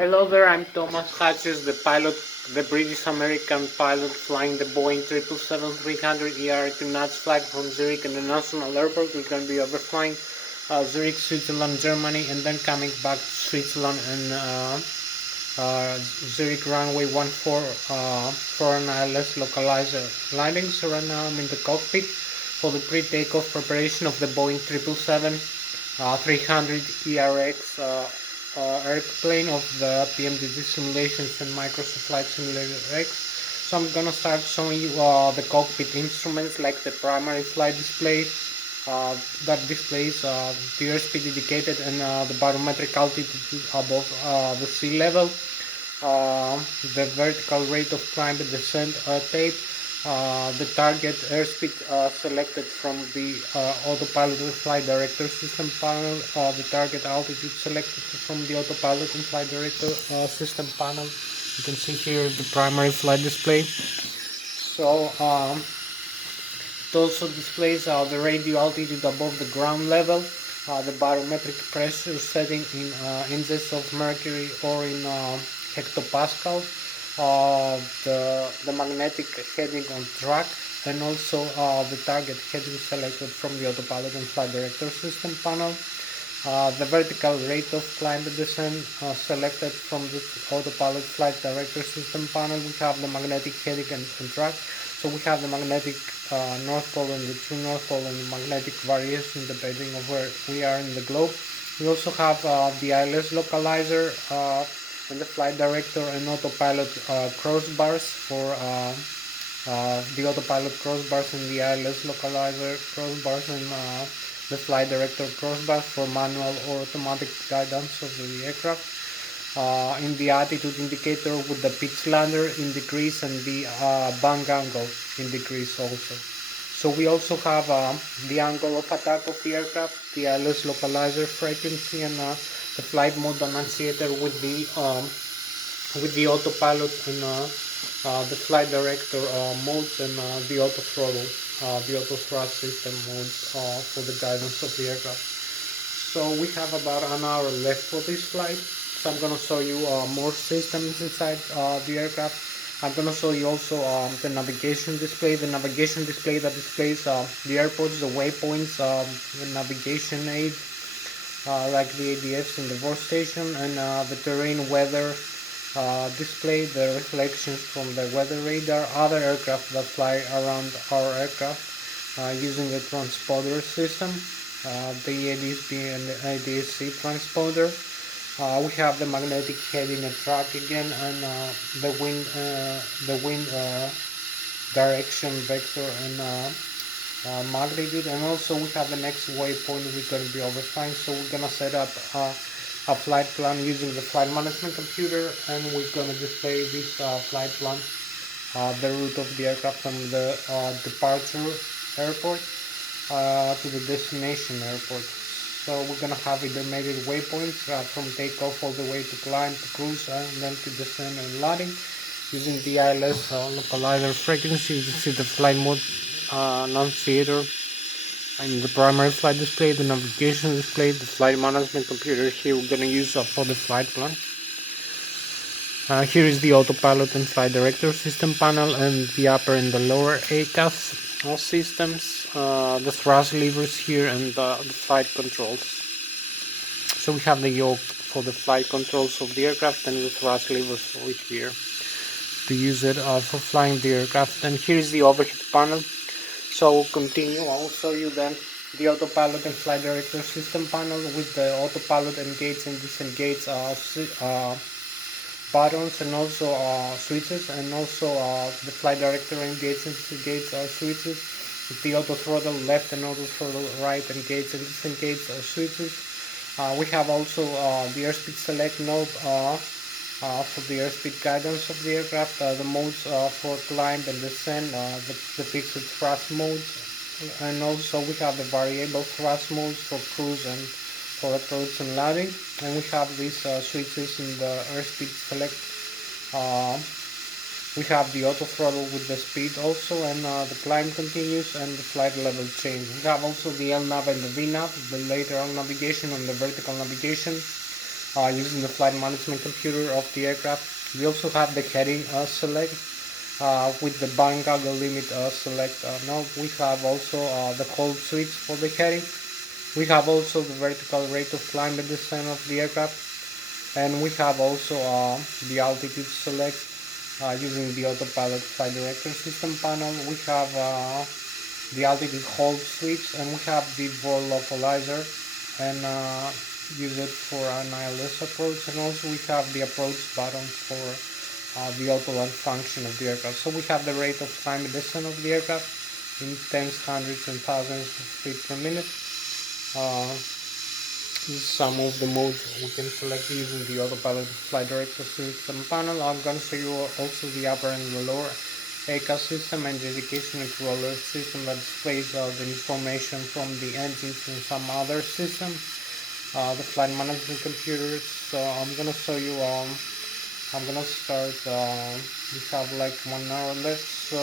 Hello there, I'm Thomas Hatsios, the British-American pilot flying the Boeing 777-300ER to Nats flight from Zurich International Airport. We're going to be overflying Zurich, Switzerland, Germany, and then coming back to Switzerland and Zurich runway 14 for an Lszh localizer landing. So right now I'm in the cockpit for the pre-takeoff preparation of the Boeing 777-300 ERX airplane of the PMDG simulations and Microsoft Flight Simulator X. So I'm gonna start showing you the cockpit instruments like the primary flight display that displays the airspeed indicated and the barometric altitude above the sea level, the vertical rate of climb and descent tape, the target airspeed selected from the autopilot and flight director system panel, the target altitude selected from the autopilot and flight director system panel. You can see here the primary flight display. So it also displays the radio altitude above the ground level, the barometric pressure setting in inches of mercury or in hectopascals, the magnetic heading on track, and also the target heading selected from the autopilot and flight director system panel. The vertical rate of climb and descent selected from the autopilot flight director system panel. We have the magnetic heading and track. So we have the magnetic north pole and the true north pole and the magnetic variation depending on where we are in the globe. We also have the Lszh localizer and the flight director and autopilot crossbars for the autopilot crossbars and the Lszh localizer crossbars and the flight director crossbars for manual or automatic guidance of the aircraft. In the attitude indicator with the pitch ladder in decrease and the bang angle in decrease also. So we also have the angle of attack of the aircraft, the Lszh localizer frequency, and the flight mode annunciator with the autopilot and the flight director modes and the auto throttle, the auto thrust system modes for the guidance of the aircraft. So we have about an hour left for this flight. So I'm going to show you more systems inside the aircraft. I'm going to show you also the navigation display. The navigation display that displays the airports, the waypoints, the navigation aid, like the ADFs in the voice station, and the terrain weather display, the reflections from the weather radar, other aircraft that fly around our aircraft using the transponder system, the ADSB and the ADSC transponder. We have the magnetic heading and track again, and the wind direction vector and magnitude, and also we have the next waypoint we're going to be overflying. So we're going to set up a flight plan using the flight management computer, and we're going to display this flight plan, the route of the aircraft from the departure airport to the destination airport. So we're going to have intermediate waypoints from takeoff all the way to climb, to cruise, and then to descend and landing using the Lszh localizer frequency. You see the flight mode annunciator and the primary flight display, the navigation display, the flight management computer. Here we're going to use for the flight plan. Here is the autopilot and flight director system panel and the upper and the lower ACAS systems, the thrust levers here, and the flight controls. So we have the yoke for the flight controls of the aircraft and the thrust levers over here to use it for flying the aircraft. And here is the overhead panel. So we'll continue. I'll show you then the autopilot and flight director system panel with the autopilot engage and disengage buttons, and also switches, and also the flight director engage and disengage switches, with the auto throttle left and auto throttle right engage and disengage switches. We have also the airspeed select node for the airspeed guidance of the aircraft, the modes for climb and descent, the fixed thrust mode, and also we have the variable thrust modes for cruise and for approach and landing, and we have these switches in the airspeed select. We have the auto throttle with the speed also, and the climb continues and the flight level change. We have also the LNAV and the VNAV, the lateral navigation and the vertical navigation. using the flight management computer of the aircraft. We also have the heading select with the Boeing cargo limit select. Now we have also the hold switch for the heading. We have also the vertical rate of climb and descent of the aircraft, and we have also the altitude select using the autopilot flight director system panel. We have the altitude hold switch, and we have the vol localizer, and use it for an ILS approach, and also we have the approach button for the auto land function of the aircraft. So we have the rate of climb and descent of the aircraft in tens, hundreds, and thousands of feet per minute. Some of the modes we can select using the autopilot flight director system panel. I'm going to show you also the upper and the lower ACAS system and the indication controller system that displays the information from the engines and some other systems. The flight management computers. So I'm going to show you. I'm going to start. We have like 1 hour left. So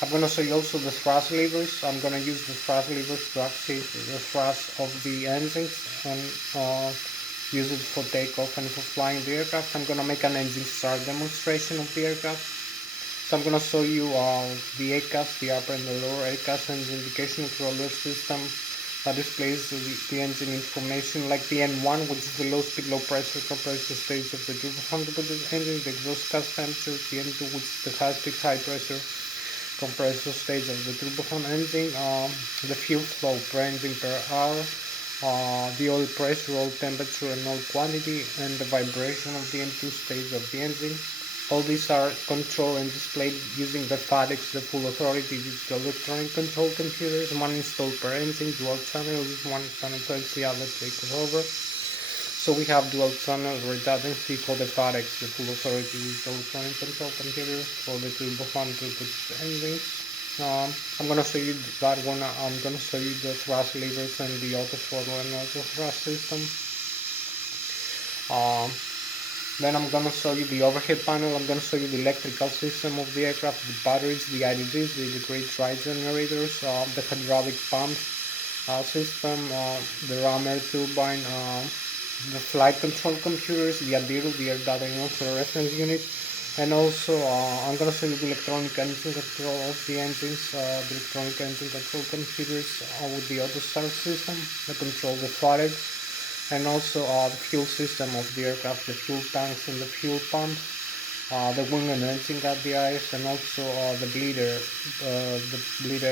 I'm going to show you also the thrust levers. I'm going to use the thrust levers to activate the thrust of the engines and use it for takeoff and for flying the aircraft. I'm going to make an engine start demonstration of the aircraft. So I'm going to show you the ACAS, the upper and the lower ACAS, and the indication controller system that displays the engine information, like the N1, which is the low speed, low pressure compressor stage of the turbofan engine, the exhaust gas temperature, the N2, which is the high speed, high pressure compressor stage of the turbofan engine, the fuel flow per engine per hour, the oil pressure, oil temperature and oil quantity, and the vibration of the N2 stage of the engine. All these are controlled and displayed using the FADEX, the full authority digital electronic control computers, one installed per engine, dual channel, one channel tells the other takes over. So we have dual channel redundancy for the FADEX, the full authority digital electronic control computer for the turbofan engines. I'm going to show you that one. I'm going to show you the thrust levers and the auto throttle and auto thrust system. Then I'm going to show you the overhead panel. I'm going to show you the electrical system of the aircraft, the batteries, the IDGs, the integrated drive generators, the hydraulic pumps system, the ram air turbine, the flight control computers, the ADIRO, the air data reference unit, and also I'm going to show you the electronic engine control of the engines, the electronic engine control computers with the auto start system, the control the FADEX, and also the fuel system of the aircraft, the fuel tanks and the fuel pumps, the wing and engine guardians, and also the bleeder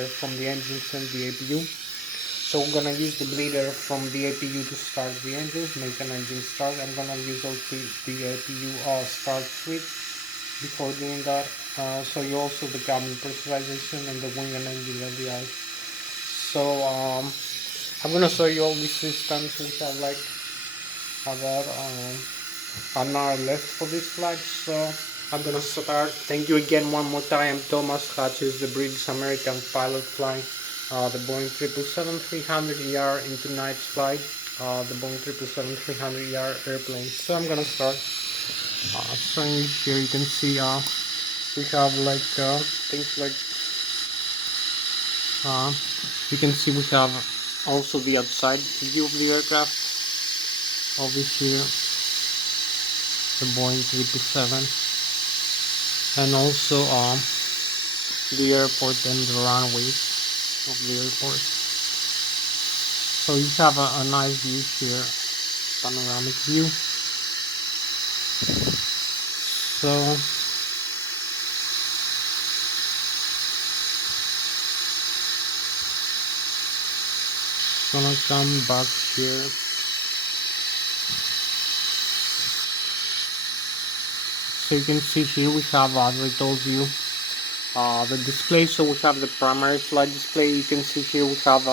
from the engines and the APU. So we're gonna use the bleeder from the APU to start the engines, make an engine start. I'm gonna use also the APU start switch before doing that. So you also the cabin pressurization and the wing and engine guardians. So I'm gonna show you all these systems. We have like about an hour left for this flight, so I'm gonna start. Thank you again one more time. Thomas Hatsios, the British American pilot flying the Boeing 777-300ER into night flight, the Boeing 777-300ER airplane. So I'm gonna start. So here you can see we have like things like you can see we have also the outside view of the aircraft. Over here, the Boeing 777, and also the airport and the runways of the airport. So you have a nice view here, panoramic view. So gonna come back here. So you can see here we have, as I told you, the display. So we have the primary flight display. You can see here we have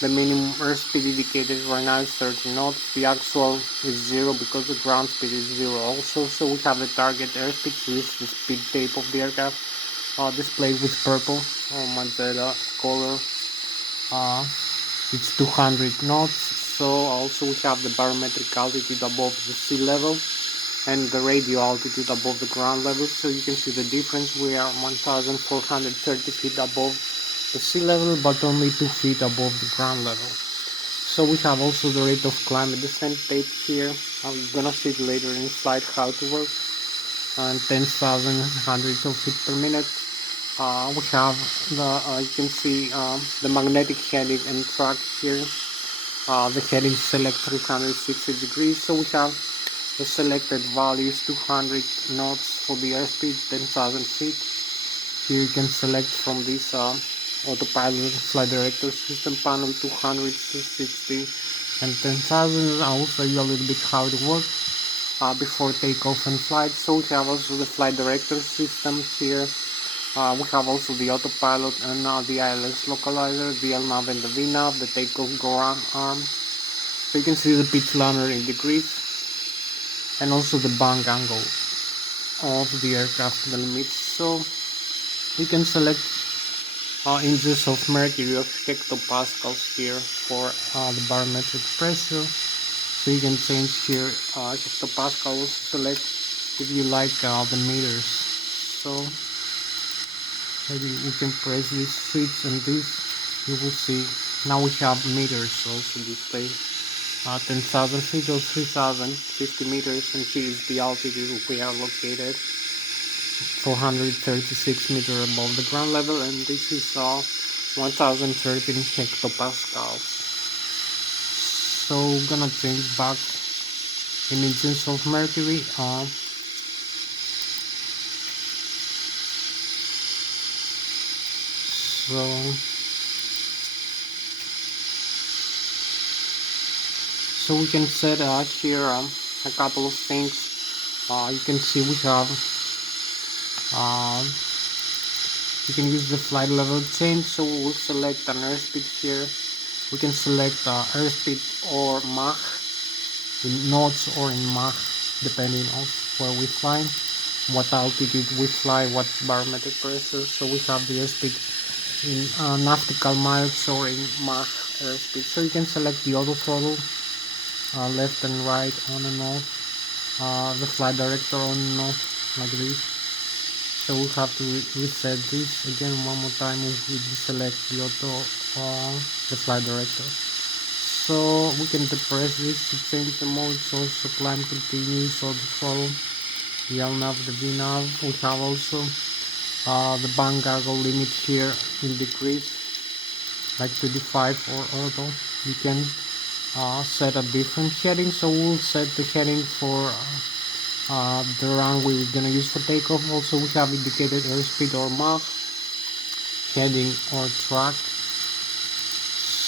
the minimum airspeed indicated right now is 30 knots. The actual is 0 because the ground speed is 0 also. So we have the target airspeed, which is the speed tape of the aircraft, displayed with purple or magenta color. It's 200 knots. So also we have the barometric altitude above the sea level and the radio altitude above the ground level. So you can see the difference. We are 1,430 feet above the sea level, but only 2 feet above the ground level. So we have also the rate of climb and descent tape here. I'm gonna see it later in slide how to work. And 10,000 hundreds of feet per minute. We have the you can see the magnetic heading and track here. The heading select 360 degrees. So we have the selected values 200 knots for the airspeed, 10,000 feet. Here you can select from this autopilot flight director system panel 200, 260 and 10,000. I will show you a little bit how it works before takeoff and flight. So we have also the flight director system here. We have also the autopilot and the ILS localizer, the LNAV and the VNAV, the takeoff ground arm. So you can see the pitch ladder in degrees and also the bank angle of the aircraft limits. So you can select inches of mercury of hectopascals here for the barometric pressure. So you can change here hectopascals, select if you like the meters. So maybe we can press this switch and this, you will see now we have meters also displayed. 10,000 feet or 3,050 meters, and here is the altitude we are located, 436 meters above the ground level, and this is 1013 hectopascals. So we're gonna change back in inches of mercury. So we can set here a couple of things. You can see we have you can use the flight level change, so we will select an airspeed here. We can select airspeed or Mach in knots or in Mach, depending on where we fly, what altitude we fly, what barometric pressure. So we have the airspeed in nautical miles or in Mach airspeed. So you can select the auto throttle, left and right, on and off, the flight director on and off, like this. So we have to reset this again one more time if we select the auto, the flight director. So we can depress this to change the modes, also climb continuous, auto throttle, the LNAV, the VNAV. We have also the bank angle limit here in degrees, like 25 or auto. You can set a different heading, so we'll set the heading for the runway we're gonna use for takeoff. Also we have indicated airspeed or Mach, heading or track.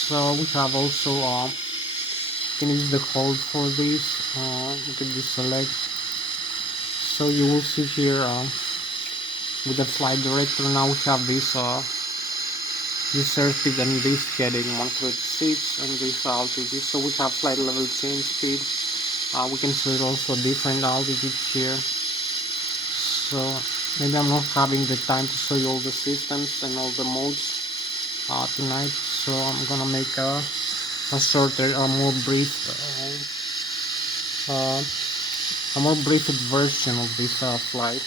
So we have also you can use the hold for this, you can deselect. So you will see here with the flight director now we have this airspeed and this heading 136 and this altitude. So we have flight level change speed. We can set also different altitude here. So maybe I'm not having the time to show you all the systems and all the modes tonight, so I'm gonna make a shorter, a more brief version of this flight.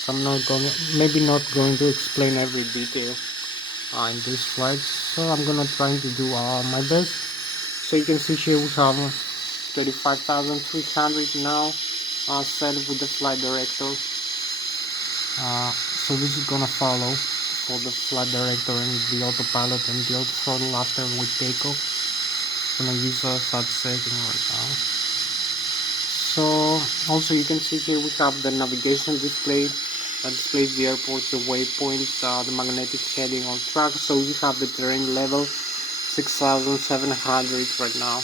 So I'm maybe not going to explain every detail in this flight, so I'm gonna try to do my best. So you can see here we have 35,300 now set with the flight director. So this is gonna follow for the flight director and the autopilot and the auto throttle after we take off. I'm gonna use such setting right now. So also you can see here we have the navigation display that displays the airport, the waypoints, the magnetic heading on track. So we have the terrain level 6,700 right now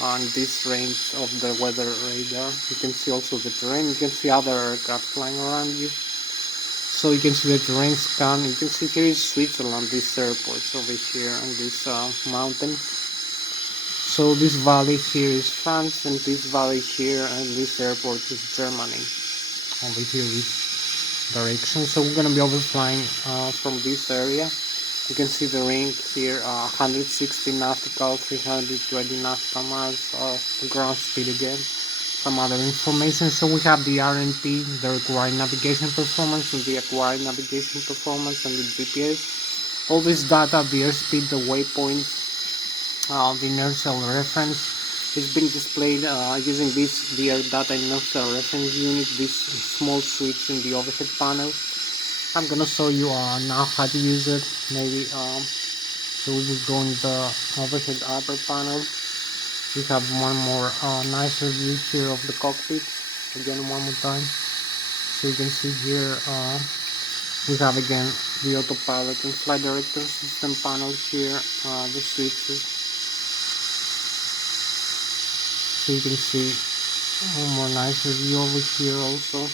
on this range of the weather radar. You can see also the terrain. You can see other aircraft flying around you. So you can see the terrain scan. You can see here is Switzerland, these airports over here and this mountain. So this valley here is France, and this valley here and this airport is Germany. Over here is direction. So we're gonna be overflying from this area. You can see the range here, 160 nautical, 320 nautical miles, ground speed again, some other information. So we have the RNP, the required navigation performance, and the acquired navigation performance, and the GPS. All this data, the airspeed, the waypoints, the inertial reference is being displayed using this VR data inertial reference unit, this small switch in the overhead panel. I'm gonna show you now how to use it. Maybe so we will go in the overhead upper panel. We have one more nicer view here of the cockpit. Again, one more time. So you can see here we have again the autopilot and flight director system panel here, the switches. So you can see one more nicer view over here also.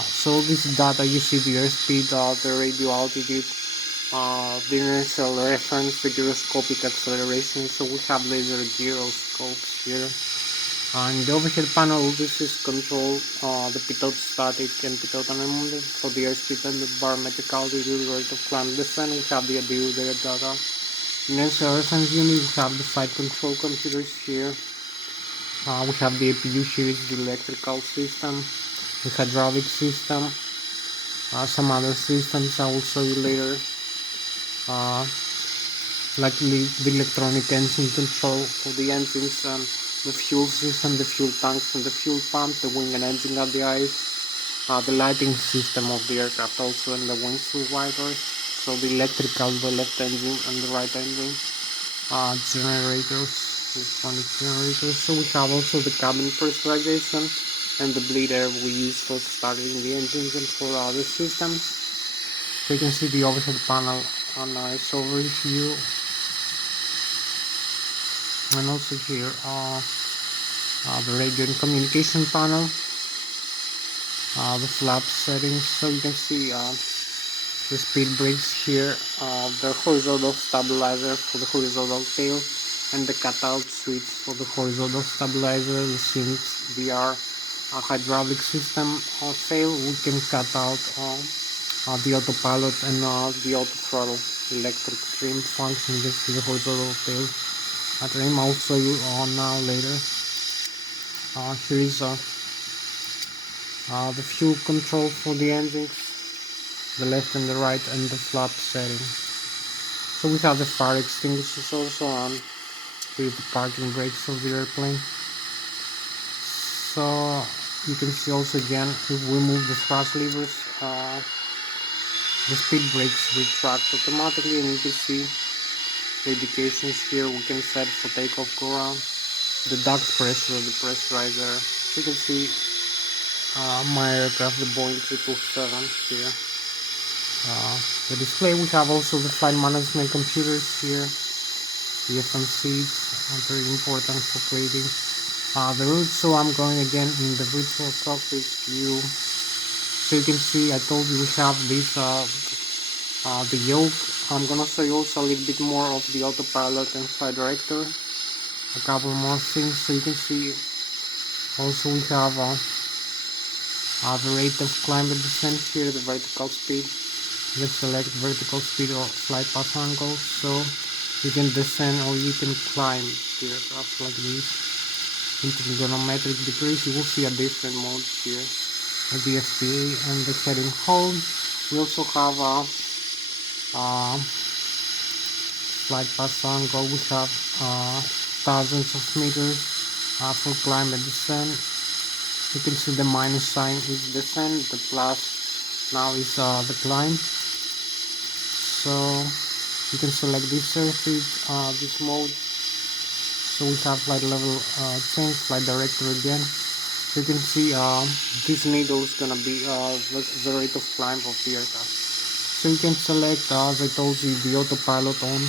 So this data, you see the airspeed, the radio altitude, the inertial reference, the gyroscopic acceleration. So we have laser gyroscopes here. In the overhead panel, this is control the pitot static and pitot anomaly for the airspeed and the barometric altitude, rate of climb descent. We have the ADU data. Inertial reference unit, we have the flight control computers here. We have the APU here, is the electrical system, the hydraulic system, some other systems I will show you later, like the electronic engine control for the engines and the fuel system, the fuel tanks and the fuel pump, the wing and engine ADIs, the lighting system of the aircraft also, and the windshield wipers. So the electrical, the left engine and the right engine, generators, electronic generators. So we have also the cabin pressurization and the bleed air we use for starting the engines and for other systems. So you can see the overhead panel on a nice overview, and also here the radio and communication panel, the flap settings. So you can see the speed brakes here, the horizontal stabilizer for the horizontal tail, and the cutout switch for the horizontal stabilizer. The since the hydraulic system fail, we can cut out the autopilot and the auto throttle electric trim function. This is the horizontal tail trim. I'll show you now later. Here is the fuel control for the engines, the left and the right, and the flap setting. So we have the fire extinguishers also on with the parking brakes of the airplane. So you can see also again, if we move the thrust levers, the speed brakes retract automatically, and you can see the indications here. We can set for takeoff, go around, the duct pressure, the pressurizer. So you can see my aircraft, the Boeing 777 here. The display, we have also the flight management computers here, the FMCs are very important for creating the route. So I'm going again in the virtual cockpit view. So you can see, I told you we have this the yoke. I'm gonna show you also a little bit more of the autopilot and flight director, a couple more things. So you can see also we have the rate of climb and descent here, the vertical speed. You can select vertical speed or flight path angle, so you can descend or you can climb the aircraft like this. In trigonometric degrees, you will see a different mode here, the FPA and the heading hold. We also have a flight path angle. We have thousands of meters for climb and descent. You can see the minus sign is descent, the plus now is the climb. So you can select this surface, this mode. So we have flight level change, flight director again. So you can see this needle is gonna be the rate of climb of the aircraft. So you can select, as I told you, the autopilot on,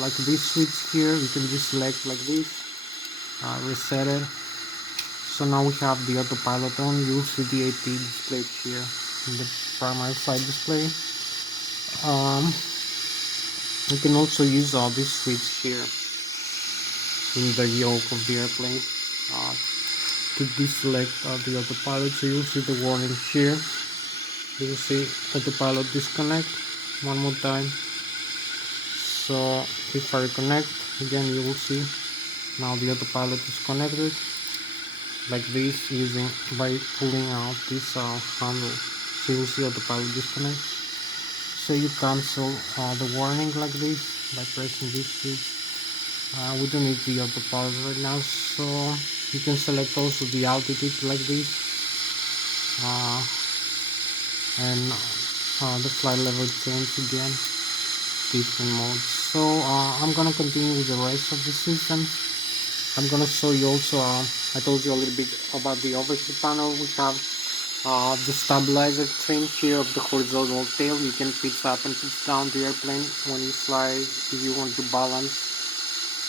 like this switch here. You can just select like this, reset it. So now we have the autopilot on. You will see the AP displayed here in the primary flight display. You can also use this switch here in the yoke of the airplane to deselect the autopilot. So you'll see the warning here. You will see autopilot disconnect one more time. So if I reconnect again, you will see now the autopilot is connected like this, using by pulling out this handle. So you will see autopilot disconnect. So you cancel the warning like this. by pressing this switch. We don't need the autopilot right now, so you can select also the altitude like this, and the flight level change again, different modes. So I'm gonna continue with the rest of the system. I'm gonna show you also, I told you a little bit about the overhead panel. We have the stabilizer trim here of the horizontal tail. You can pitch up and pitch down the airplane when you fly. If you want to balance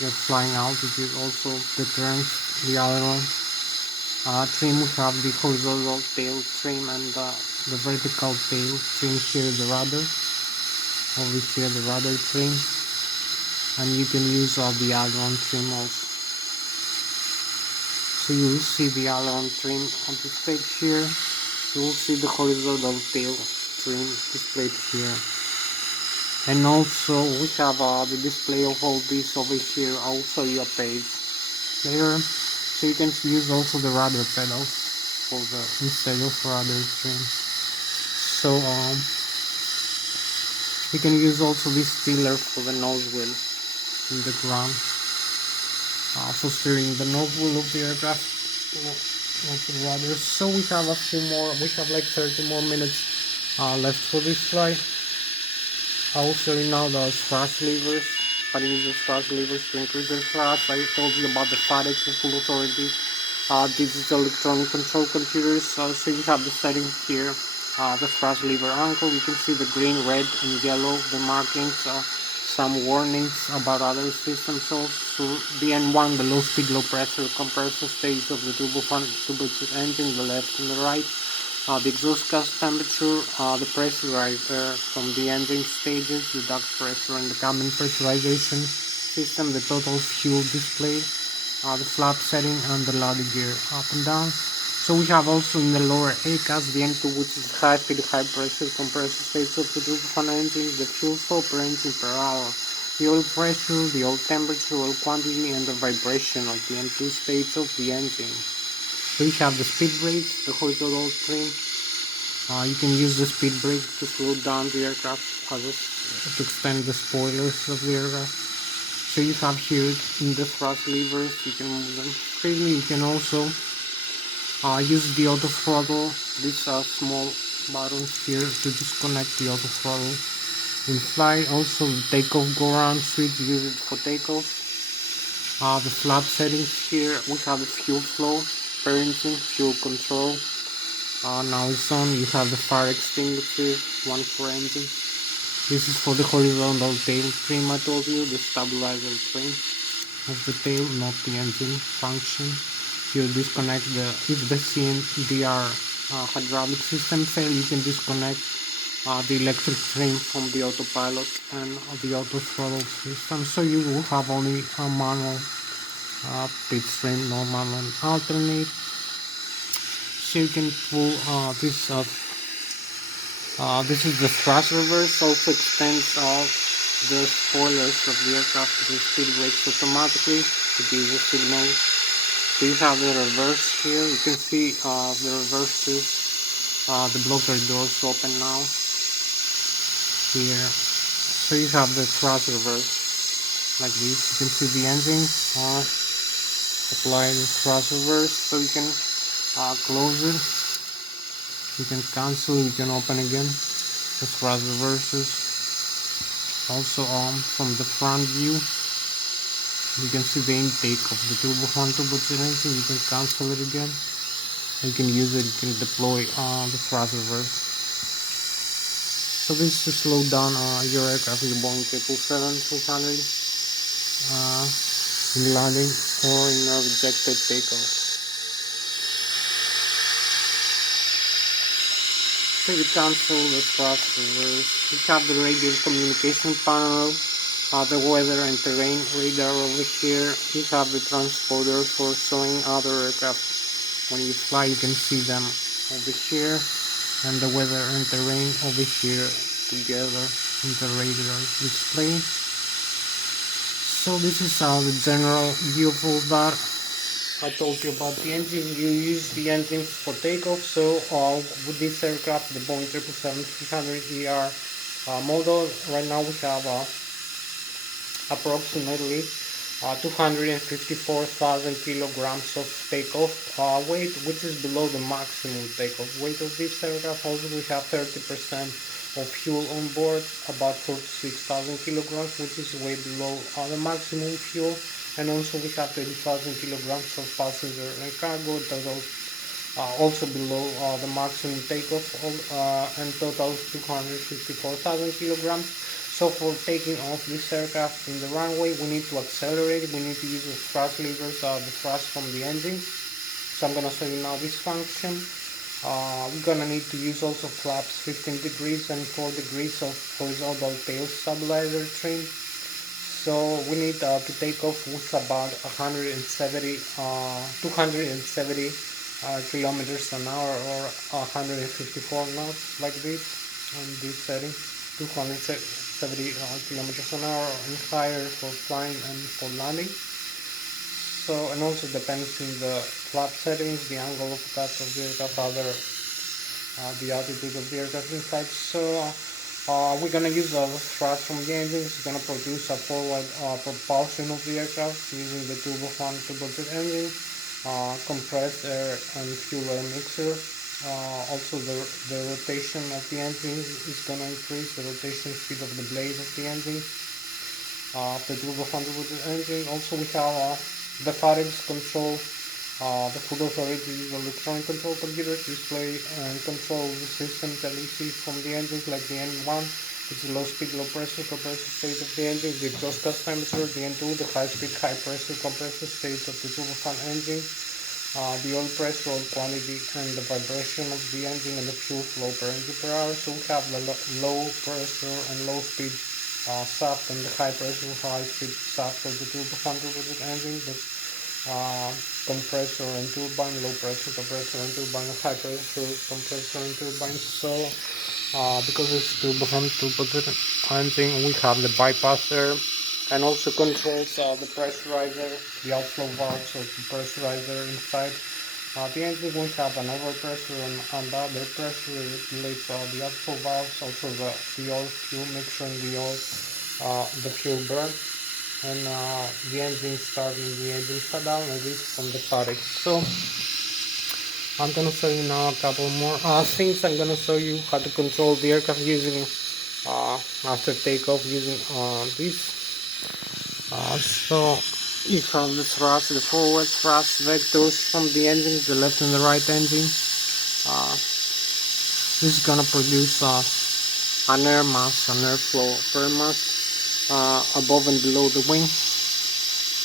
your flying altitude, also the turns, the aileron trim. We have the horizontal tail trim and the vertical tail trim here, the rudder. Over here the rudder trim, and you can use the aileron trim also. So you will see the aileron trim on this page here. You will see the horizontal tail trim displayed here. And also we have the display of all this over here. I'll show you a page later. So you can use also the rudder pedals for the instead of rudder trim. So you can use also this tiller for the nose wheel in the ground. For steering the nose wheel of the aircraft of the rudder. So we have a few more, we have like 30 more minutes left for this flight. I will show you now the thrust levers. How to use the thrust levers to increase the thrust. I told you about the FADEX and full authority digital electronic control computers. So you have the setting here, the thrust lever angle. You can see the green, red and yellow, the markings, some warnings about other systems. Also the N1, the low speed, low pressure compressor stage of the turbofan engine, the left and the right. The exhaust gas temperature, the pressurizer from the engine stages, the duct pressure and the cabin pressurization system, the total fuel display, the flap setting and the ladder gear up and down. So we have also in the lower ACAS the N2, which is high speed, high pressure compressor stage of the turbofan engine, the fuel flow per engine per hour, the oil pressure, the oil temperature, oil quantity and the vibration of the N2 stage of the engine. So you have the speed brake, the horizontal trim. You can use the speed brake to slow down the aircraft, to extend the spoilers of the aircraft. So you have here in the thrust levers, you can move them freely. You can also use the auto throttle, these small buttons here to disconnect the auto throttle in flight. Also the takeoff go around switch, use it for takeoff. The flap settings here, we have the fuel flow, parenting, fuel control. Now it's on. You have the fire extinguisher, one for engine. This is for the horizontal tail trim. I told you, the stabilizer trim of the tail, not the engine function. You disconnect if the CNDR hydraulic system fail, you can disconnect the electric trim from the autopilot and the auto throttle system. So you will have only a manual pitch trim, no manual and alternate. So you can pull this up. This is the thrust reverse. Also extends the spoilers of the aircraft to the speed brakes automatically to give a signal. So you have the reverse here. You can see the reverses. The blocker doors open now here. So you have the thrust reverse like this. You can see the engine. Apply the thrust reverse, so you can close it, you can cancel, you can open again the thrust reverses. Also from the front view you can see the intake of the turbofan turbocharger engine. You can cancel it again, you can use it, you can deploy the thrust reverse. So this is to slow down your aircraft, the Boeing 777-300 in landing or in a rejected takeoff. So you cancel the thrust reverse. You have the radio communication panel, the weather and terrain radar over here. You have the transponder for showing other aircraft. When you fly you can see them over here, and the weather and terrain over here together in the radar display. So this is the general view of all that. I told you about the engine. You use the engine for takeoff. So with this aircraft, the Boeing 777-300ER model, right now we have approximately 254,000 kilograms of takeoff weight, which is below the maximum takeoff weight of this aircraft. Also, we have 30% of fuel on board, about 46,000 kilograms, which is way below the maximum fuel. And also, we have 30,000 kilograms of passenger and cargo, total also below the maximum takeoff, and total 254,000 kilograms. So for taking off this aircraft in the runway, we need to accelerate, we need to use the thrust levers, the thrust from the engine. So I'm going to show you now this function. We're going to need to use also flaps 15 degrees and 4 degrees of horizontal tail stabilizer trim. So we need to take off with about 270 kilometers an hour, or 154 knots, like this on this setting. 270 kilometers an hour and higher for flying and for landing. So, and also depends on the flap settings, the angle of attack of the aircraft, the altitude of the aircraft inside. So we're gonna use the thrust from the engine. It's gonna produce a forward propulsion of the aircraft using the turbofan turbojet engine, compressed air and fuel air mixer. Also the rotation of the engine is going to increase the rotation speed of the blade of the engine, the turbofan turbojet engine. Also we have the fabrics control, the full authority electronic control computers display and control the systems that we see from the engines, like the N1, which is low speed, low pressure compressor state of the engine, the exhaust gas temperature, the N2, the high speed, high pressure compressor state of the turbofan engine, the oil pressure, oil quantity, and the vibration of the engine, and the fuel flow per engine per hour. So we have the low pressure and low speed shaft, and the high pressure, high speed shaft of the turbofan turbojet engine, the compressor and turbine, low pressure compressor and turbine, high pressure compressor and turbine. So because it's turbofan turbojet engine, we have the bypasser, and also controls the pressurizer, the outflow valves of the pressurizer inside the engine. We have an overpressure and under pressure regulates the outflow valves, also the oil fuel mixture and the fuel burn, and the engine starting, the engine shutdown, and this from the static. So I'm gonna show you now a couple more things. I'm gonna show you how to control the aircraft using after takeoff using this. So you have the thrust, the forward thrust vectors from the engines, the left and the right engine. This is gonna produce an air mass, an airflow per mass above and below the wing.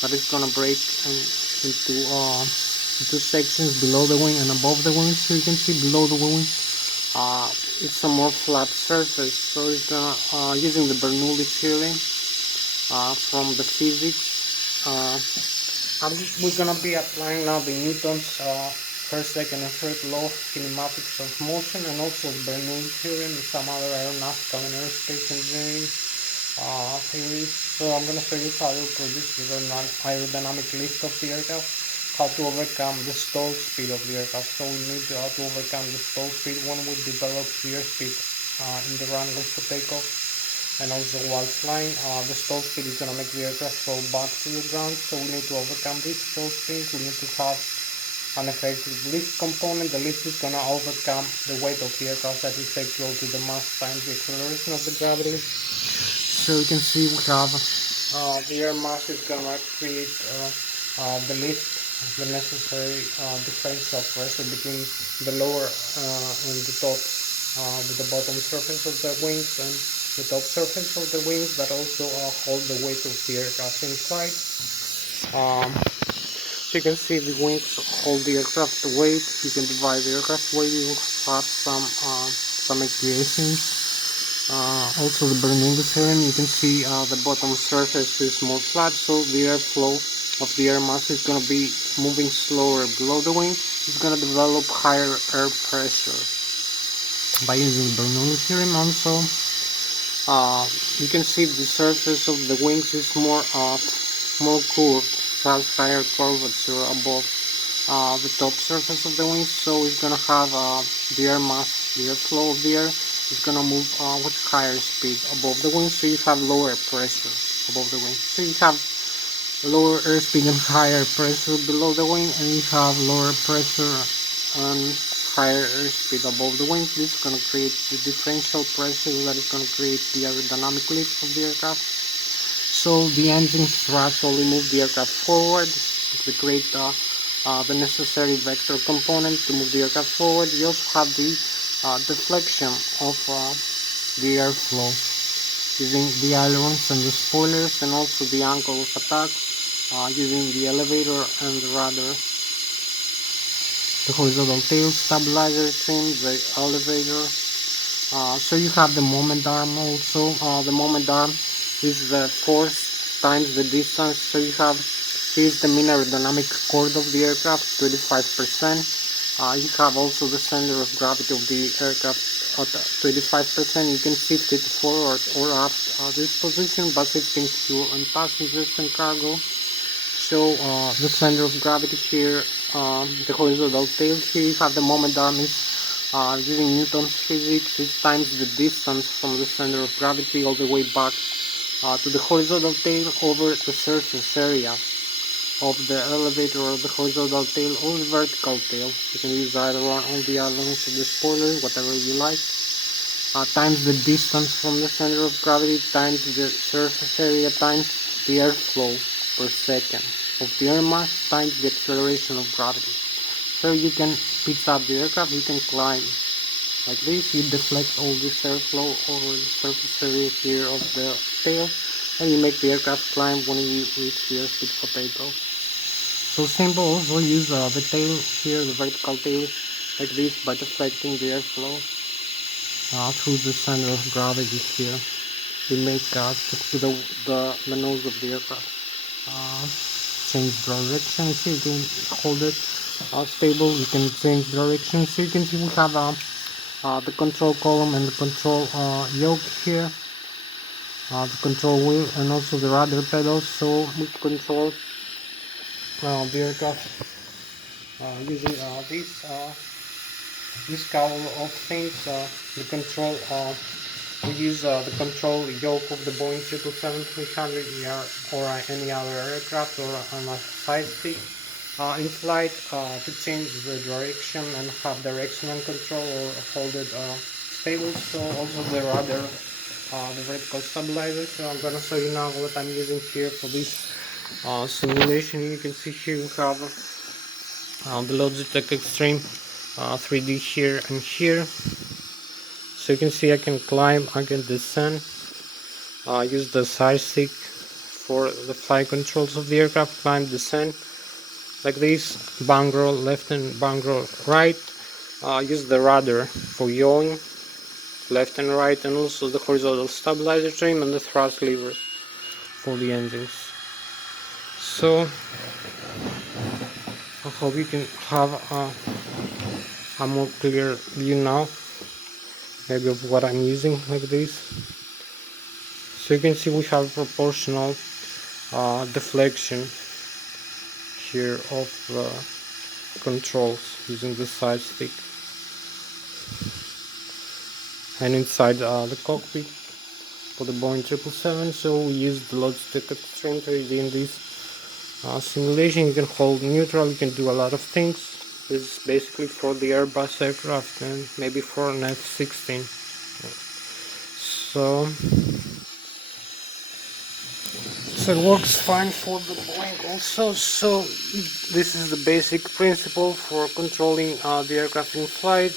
That is gonna break into two sections, below the wing and above the wing. So you can see below the wing it's a more flat surface. So it's gonna using the Bernoulli theorem from the physics. We're gonna be applying now the Newton's first, second, and third law of kinematics of motion, and also the Bernoulli theorem and some other aeronautical and aerospace engineering theories. So I'm gonna show you how to produce the aerodynamic lift of the aircraft, how to overcome the stall speed of the aircraft. So we need to overcome the stall speed when we develop the airspeed in the runway for takeoff. And also while flying, the stall speed is going to make the aircraft fall back to the ground. So we need to overcome this stall speed. We need to have an effective lift component. The lift is going to overcome the weight of the aircraft that is equal to the mass times the acceleration of the gravity. So you can see we have the air mass is going to create the lift, the necessary differential pressure between the lower and the top, the bottom surface of the wings and the top surface of the wings, that also hold the weight of the aircraft inside. So you can see the wings hold the aircraft weight. You can divide the aircraft weight. You have some equations. Also the Bernoulli theorem. You can see the bottom surface is more flat, so the airflow of the air mass is going to be moving slower below the wing. It's going to develop higher air pressure by using the Bernoulli theorem. Also you can see the surface of the wings is more curved, has higher curvature above the top surface of the wings, so it's gonna have the air mass, the airflow of the air is gonna move with higher speed above the wings, so you have lower pressure above the wing. So you have lower airspeed and higher pressure below the wing, and you have lower pressure and higher airspeed above the wing. This is going to create the differential pressure that is going to create the aerodynamic lift of the aircraft. So the engine's thrust only move the aircraft forward to create the necessary vector component to move the aircraft forward. You also have the deflection of the airflow using the ailerons and the spoilers, and also the angle of attack using the elevator and the rudder, the horizontal tail stabilizer trim, the elevator. So you have the moment arm also. The moment arm is the force times the distance. So you have, here's the mean aerodynamic chord of the aircraft, 25%. You have also the center of gravity of the aircraft at 25%. You can shift it forward or aft this position by shifting fuel and passengers and cargo. So the center of gravity here, the horizontal tail here, you have the moment arm is using Newton's physics, is times the distance from the center of gravity all the way back to the horizontal tail over the surface area of the elevator or the horizontal tail or the vertical tail. You can use either one, all the elements of the spoiler, whatever you like. Times the distance from the center of gravity times the surface area times the airflow per second of the air mass times the acceleration of gravity. So you can pitch up the aircraft, you can climb like this, you deflect all this airflow over the surface area here of the tail, and you make the aircraft climb when you reach the airspeed for takeoff. So simple, also use the tail here, the vertical tail, like this, by deflecting the airflow through the center of gravity here. We make to the nose of the aircraft. Change direction, so you can hold it stable, you can change direction. So you can see we have the control column and the control yoke here, the control wheel, and also the rudder pedals. So we control the aircraft using this couple of things. The control, we use the control yoke of the Boeing 777-300 or any other aircraft, or on a side stick in flight to change the direction and have directional control or hold it stable. So also the rudder, the vertical stabilizer. So I'm gonna show you now what I'm using here for this simulation. You can see here we have the Logitech Extreme 3D here and here. So you can see I can climb, I can descend, use the side stick for the flight controls of the aircraft, climb, descend, like this, bang roll left and bang roll right, use the rudder for yawing, left and right, and also the horizontal stabilizer trim and the thrust levers for the engines. So I hope you can have a more clear view now, maybe of what I'm using, like this. So you can see we have proportional deflection here of the controls using the side stick, and inside the cockpit for the Boeing 777. So we use the Logitech Extreme 3D in this simulation. You can hold neutral, you can do a lot of things. This is basically for the Airbus aircraft and maybe for an F-16. So it works fine for the Boeing also. So this is the basic principle for controlling the aircraft in flight.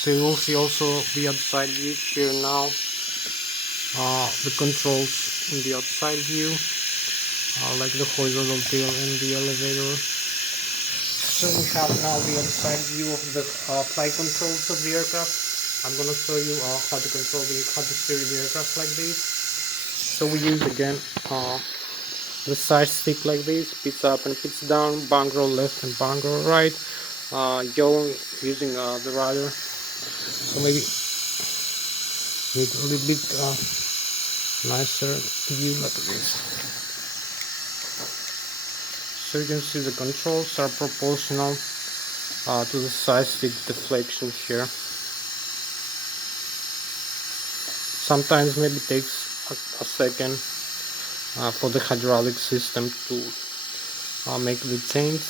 So you will see also the outside view here now, the controls in the outside view, like the horizontal tail and the elevator. So we have now the outside view of the flight controls of the aircraft. I'm going to show you how to steer the aircraft like this. So we use again the side stick like this, pitch up and pitch down, bang roll left and bang roll right, yawing using the rudder. So maybe need a little bit nicer view like this. So you can see the controls are proportional to the side stick deflection here. Sometimes maybe takes a second for the hydraulic system to make the change,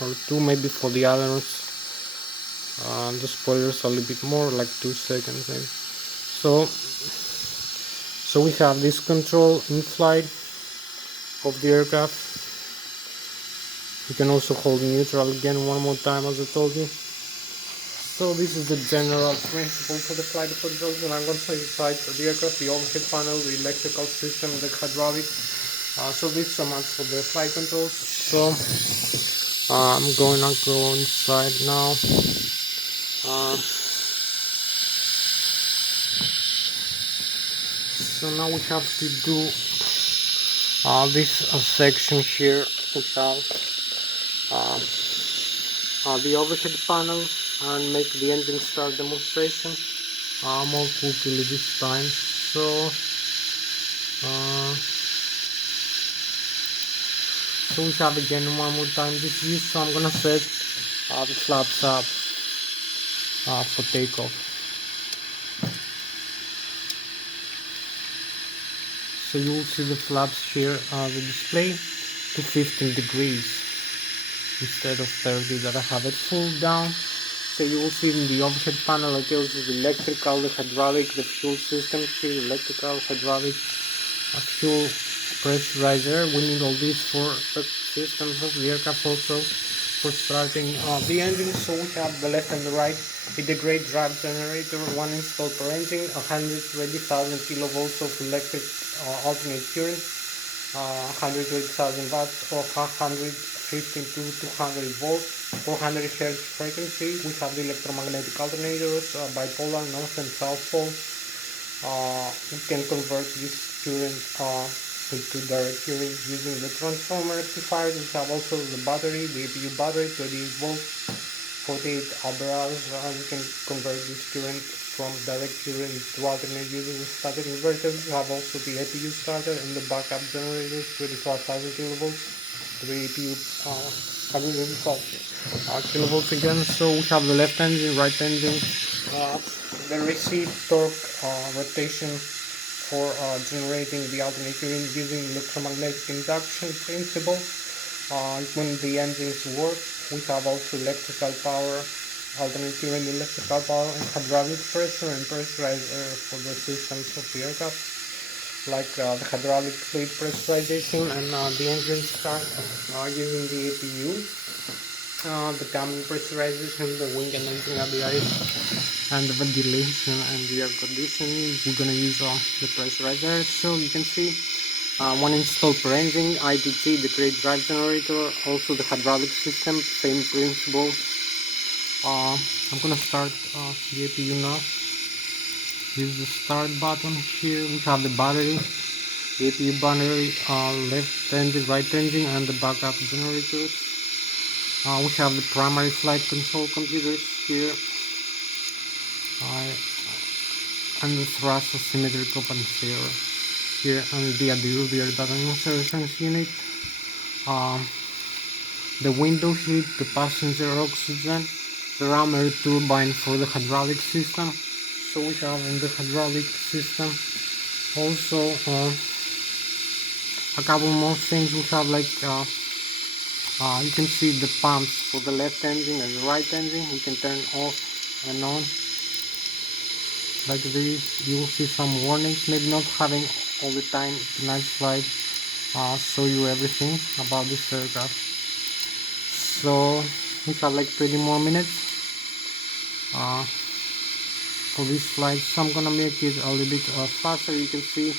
or 2 maybe for the ailerons, the spoilers a little bit more, like 2 seconds maybe. So we have this control in flight of the aircraft. You can also hold neutral again one more time, as I told you. So this is the general principle for the flight controls, and I'm going to show you inside the aircraft, the overhead panel, the electrical system, the hydraulic. So this is so much for the flight controls. So I'm going to go inside now. So now we have to do this section here. We have the overhead panel and make the engine start demonstration more quickly this time. So we have again one more time this view. So I'm gonna set the flaps up for takeoff. So you will see the flaps here, the display to 15 degrees instead of 30 that I have it full down. So you will see in the overhead panel it tells you the electrical, the hydraulic, the fuel system here, electrical, hydraulic, fuel pressurizer. We need all these for the systems of the aircraft, also for starting the engine. So we have the left and the right integrated drive generator, 1 install per engine, 120,000 kilovolts of electric alternate current, 120,000 watts or 115 to 200 volts, 400 Hz frequency. We have the electromagnetic alternators, bipolar, north and south poles. We can convert this current into direct current using the transformer rectifiers. We have also the battery, the APU battery, 28 volts, 48 ampere. We can convert this current from direct current to alternate using the static inverter. We have also the APU starter and the backup generators, 24,000 kilovolts. The APU 112 kilovolts again. So we have the left engine, right engine, the receive torque rotation for generating the alternate current using electromagnetic induction principle. When the engines work, we have also electrical power, alternate current, electrical power, and hydraulic pressure and pressurizer for the systems of the aircraft, like the hydraulic fluid pressurization, and the engine start using the APU, the cabin pressurization, the wing and engine aviation, and the ventilation and the air conditioning. We're gonna use the pressurizer. So you can see 1 install per engine, IDT, the great drive generator, also the hydraulic system, same principle. I'm gonna start the APU now. Use the start button here. We have the battery, the APU battery, left engine, right engine, and the backup generators. We have the primary flight control computers here, and the thrust asymmetry compensator here, and the auxiliary data insertions unit, the window heat, the passenger oxygen, the ram air turbine for the hydraulic system. So we have in the hydraulic system also a couple more things. We have like you can see the pumps for the left engine and the right engine. We can turn off and on like this. You will see some warnings, maybe not having all the time. Tonight's slide show you everything about this aircraft. So we have like 20 more minutes for this slide, so I'm gonna make it a little bit faster. You can see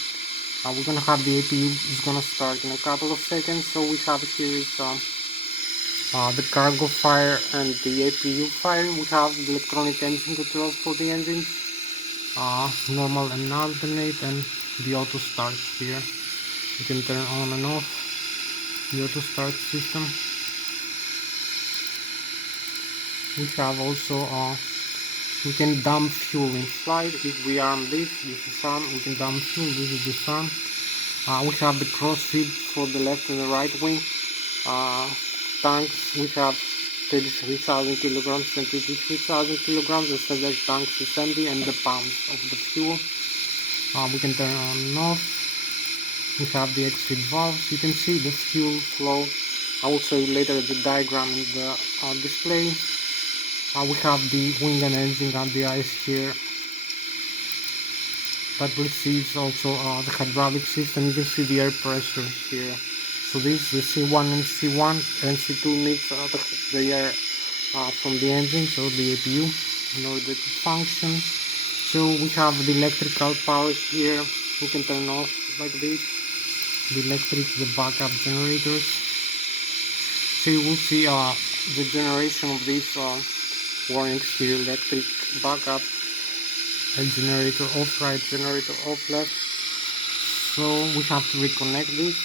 we're gonna have the APU is gonna start in a couple of seconds. So we have here is the cargo fire and the APU fire. We have the electronic engine control for the engines, normal and alternate, and the auto start here. You can turn on and off the auto start system. We have also we can dump fuel in flight. If we arm this is arm, we can dump fuel, this is the arm. We have the cross feed for the left and the right wing. Tanks, we have 33,000 kilograms and 23,000 kilograms. The standard tanks is empty, and the pumps of the fuel. We can turn on and off. We have the exit valves. You can see the fuel flow. I will show you later the diagram in the display. We have the wing and engine on the ice here that receives also the hydraulic system. You can see the air pressure here. So this is the C1 and C1, and C2 needs the air from the engine, so the APU, in order to function. So we have the electrical power here. We can turn off like this. The electric, the backup generators. So you will see the generation of these warnings here: electric, backup, and generator off right, generator off left. So we have to reconnect this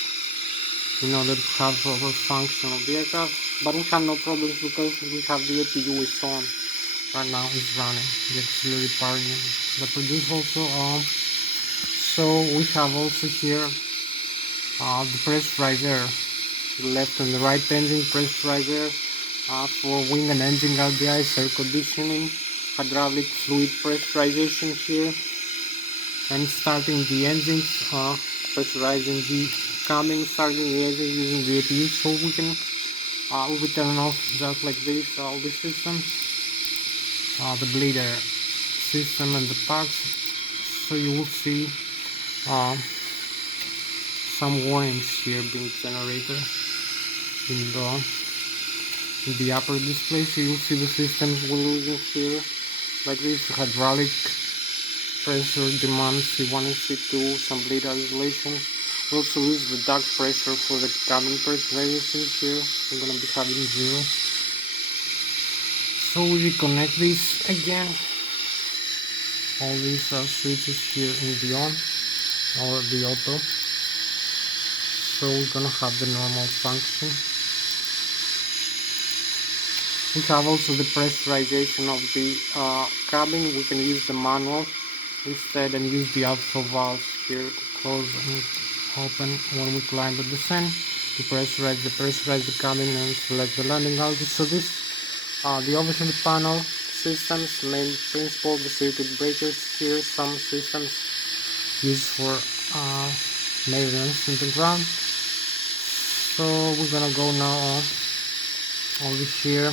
in order to have proper function of the aircraft, but we have no problems because we have the APU is on. Right now it's running, the auxiliary power unit. The produce also on. So we have also here the pressurizer, the left and the right engine pressurizer for wing and engine RDIs, air conditioning, hydraulic fluid pressurization here, and starting the engines, pressurizing the cabin, starting the engine using the APU. So we can turn off just like this all the systems, the bleeder system and the packs. So you will see some warnings here being generated in the upper display. So you'll see the systems we're losing here, like this: hydraulic pressure, demand C1 and C2, some bleed isolation. We also lose the duct pressure for the cabin pressurization here. We're gonna be having 0. So we reconnect this again. All these are switches here in the on or the auto. So we're gonna have the normal function. We have also the pressurization of the cabin. We can use the manual instead and use the outflow valves here to close and open when we climb the descent to pressurize the cabin and select the landing altitude. So this the overhead panel systems, main principle, the circuit breakers here, some systems used for maintenance in the ground. So we're gonna go now over here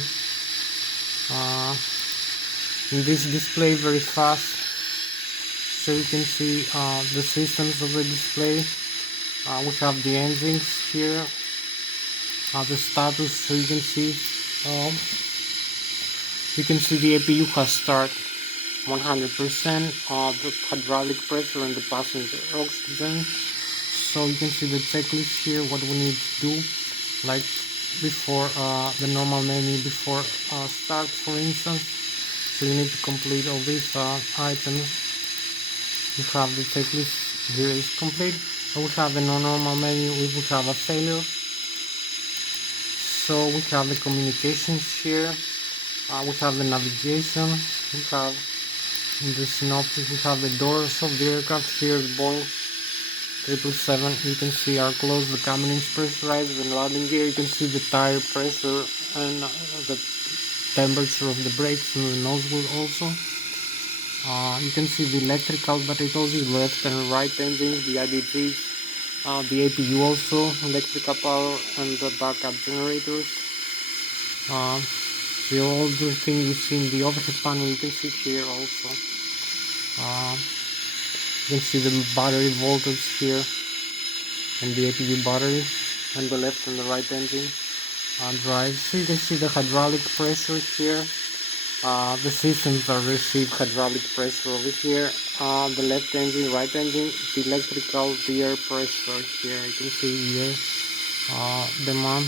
in this display very fast, so you can see the systems of the display. We have the engines here, the status, so you can see the APU has start 100%, the hydraulic pressure and the passenger oxygen. So you can see the checklist here, what we need to do, like before the normal menu before start, for instance. So you need to complete all these items. You have the checklist here is complete. So we have the normal menu if we have a failure. So we have the communications here. We have the navigation. We have in the synopsis, we have the doors of the aircraft here, the Boeing 777. You can see are closed, the cabin is pressurized, the landing gear. You can see the tire pressure and the temperature of the brakes and the nose wheel also. You can see the electrical, but it also is left and right engines, the IDGs, the APU also, electrical power and the backup generators. All the things you see in the overhead panel, you can see here also. You can see the battery voltage here and the APU battery and the left and the right engine drive. So you can see the hydraulic pressure here. The systems that receive hydraulic pressure over here. The left engine, right engine, the electrical, the air pressure here. You can see here demand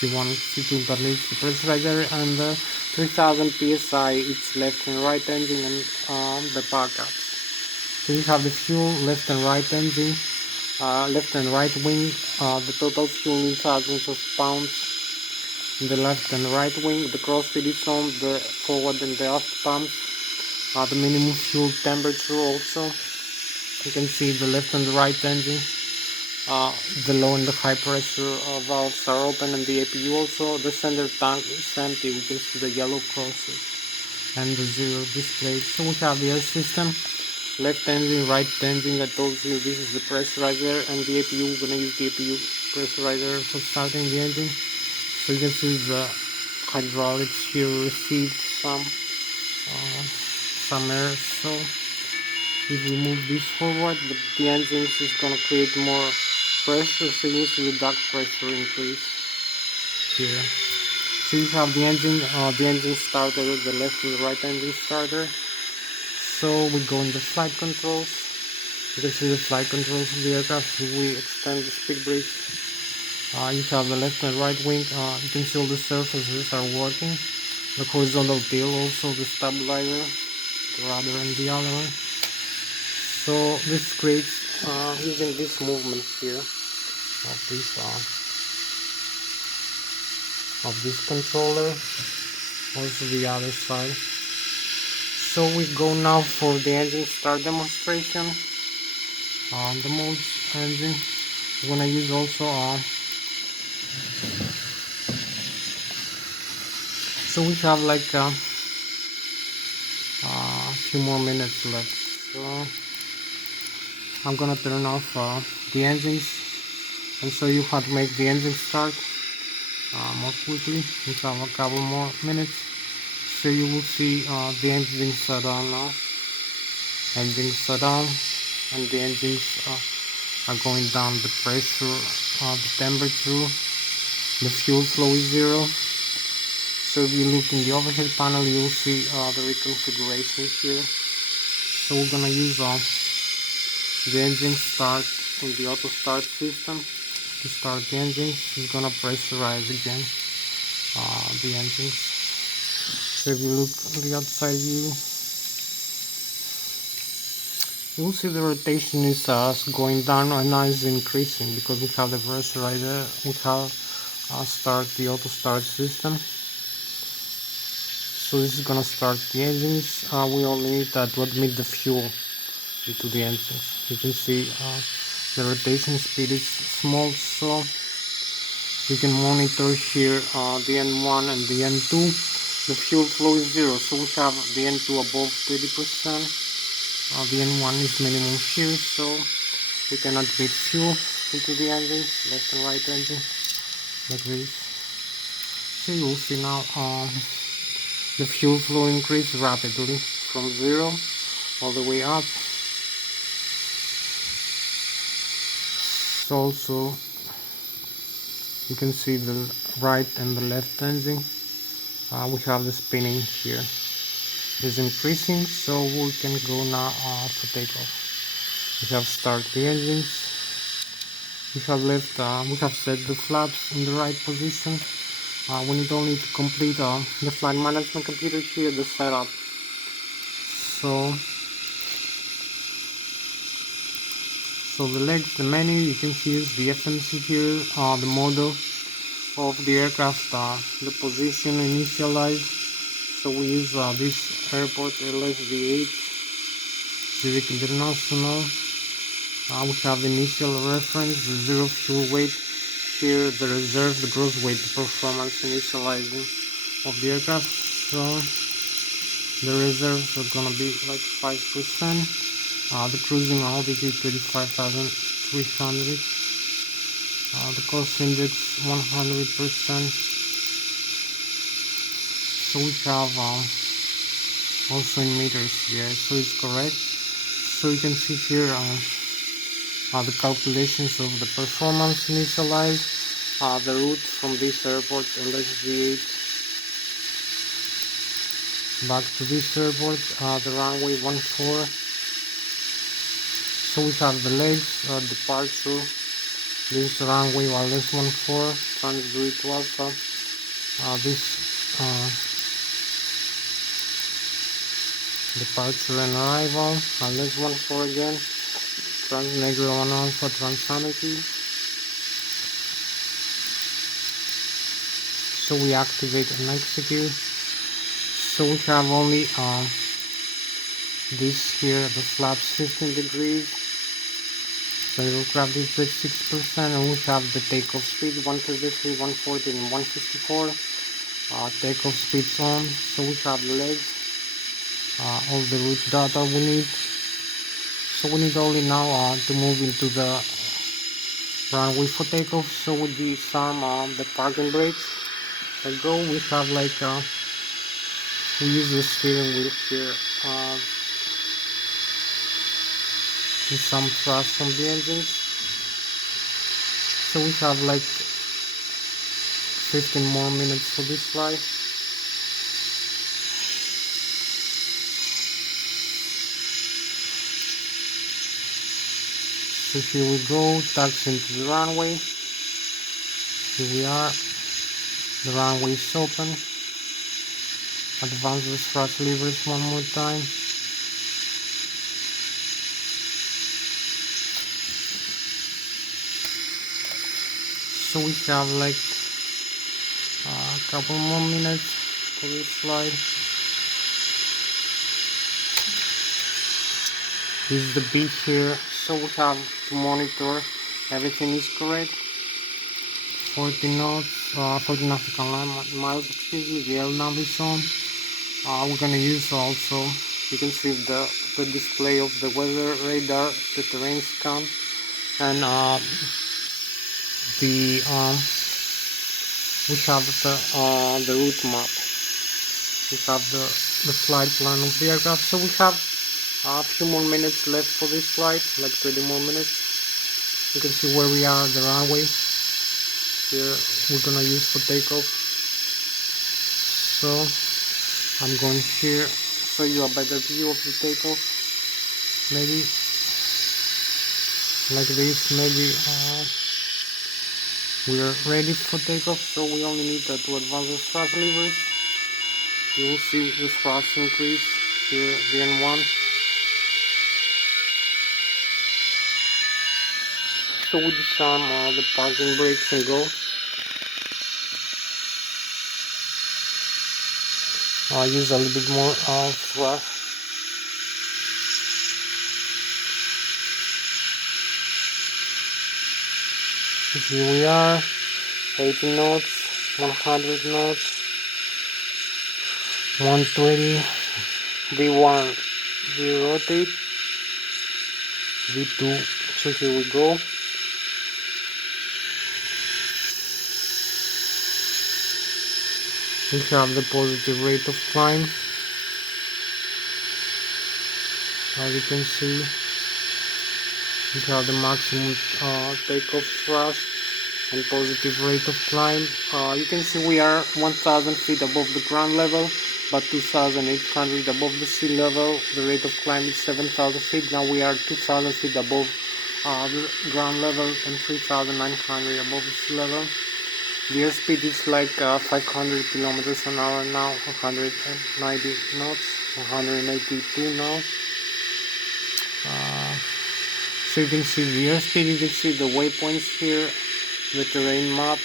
C1, C2 that leads the pressurizer, and the 3000 psi it's left and right engine and the backups. So you have the fuel, left and right engine, left and right wing, the total fuel in thousands of pounds. In the left and right wing, the cross feed is on, the forward and the aft pumps, the minimum fuel temperature also. You can see the left and the right engine. The low and the high pressure valves are open, and the APU also. The center tank is empty. We can see the yellow crosses and the 0 display. So we have the air system. left engine, right engine. I told you this is the pressurizer, and the APU, we're gonna use the APU pressurizer for starting the engine. So you can see the hydraulics here received some air. So if we move this forward, the engine is gonna create more pressure, so you see the duct pressure increase here. So you have the engine starter, the left and the right engine starter. So we go in the flight controls. You can see the flight controls of the aircraft. If we extend the speed bridge, you have the left and right wing. You can see all the surfaces are working. The horizontal tail, also the stabilizer, the rudder and the aileron. So this creates using this movement here of this controller, also the other side. So we go now for the engine start demonstration. The modes engine, we're gonna use also so we have like a few more minutes left, so I'm gonna turn off the engines and show you how to make the engine start more quickly. We have a couple more minutes, so you will see the engine shut on now. Engine shut on, and the engines are going down. The pressure, the temperature, the fuel flow is 0. So if you look in the overhead panel, you will see the reconfiguration here. So we're gonna use the engine start in the auto start system. To start the engine, it's gonna pressurize again the engines. So if you look at the outside view, you will see the rotation is going down and now is increasing because we have the pressurizer. We have start the auto start system. So this is gonna start the engines. We only need to admit the fuel into the engines. You can see the rotation speed is small, so you can monitor here the N1 and the N2. The fuel flow is 0, so we have the N2 above 30%. The N1 is minimum here, so we can admit fuel into the engine, left and right engine, like this. So you will see now the fuel flow increase rapidly from 0 all the way up. So also you can see the right and the left engine. We have the spinning here is increasing, so we can go now for takeoff. We have start the engines. We have left. We have set the flaps in the right position. We need only to complete the flight management computer here, the setup. So the legs, the menu, you can see is the FMC here, the model of the aircraft, the position initialized. So we use this airport Lszh Zurich International. We have the initial reference, the 0 fuel weight. Here the reserve, the gross weight, the performance initializing of the aircraft. So the reserves are gonna be like 5%. The cruising altitude 35,300. The cost index 100%. So we have also in meters here, so it's correct. So you can see here the calculations of the performance initialized, the route from this airport Lszh back to this airport, the runway 14. So we have the legs, departure, this runway Lszh 14, transit to Alpha, this departure and arrival, Lszh 14 again, Negro 1 Alpha, Transamity. So we activate and execute. So we have only this here, the flaps 15 degrees. So the aircraft is at 6%, and we have the takeoff speed 133, 140, and 154. Takeoff speeds on. So we have the legs, all the route data we need. So we need only now to move into the runway for takeoff. So with disarm the parking brakes, let go. We have like we use the steering wheel here and some thrust from the engines. So we have like 15 more minutes for this flight. So here we go, taxi into the runway. Here we are, the runway is open. Advance the thrust levers one more time. So we have like a couple more minutes for this flight. This is the beach here, so we have to monitor everything is correct. 40 knots, 40 nautical miles, excuse me, the LNAV is on. We're gonna use also, you can see the display of the weather radar, the terrain scan, and we have the route map. We have the flight plan of the aircraft. So we have a few more minutes left for this flight, like 20 more minutes. You can see where we are on the runway. Here we're gonna use for takeoff. So I'm going here, show you a better view of the takeoff. Maybe like this, maybe we are ready for takeoff. So we only need to advance the thrust levers. You will see the thrust increase here, the N1. So we disarm the parking brakes and go. Use a little bit more thrust. Here we are, 80 knots, 100 knots, 120, V1, V rotate, V2, so here we go. We have the positive rate of climb, as you can see. We have the maximum takeoff thrust and positive rate of climb. You can see we are 1,000 feet above the ground level, but 2,800 above the sea level. The rate of climb is 7,000 feet. Now we are 2,000 feet above the ground level and 3,900 above the sea level. The airspeed is like 500 kilometers an hour now, 190 knots, 182 now. So you can see the airspeed, you can see the waypoints here, the terrain map.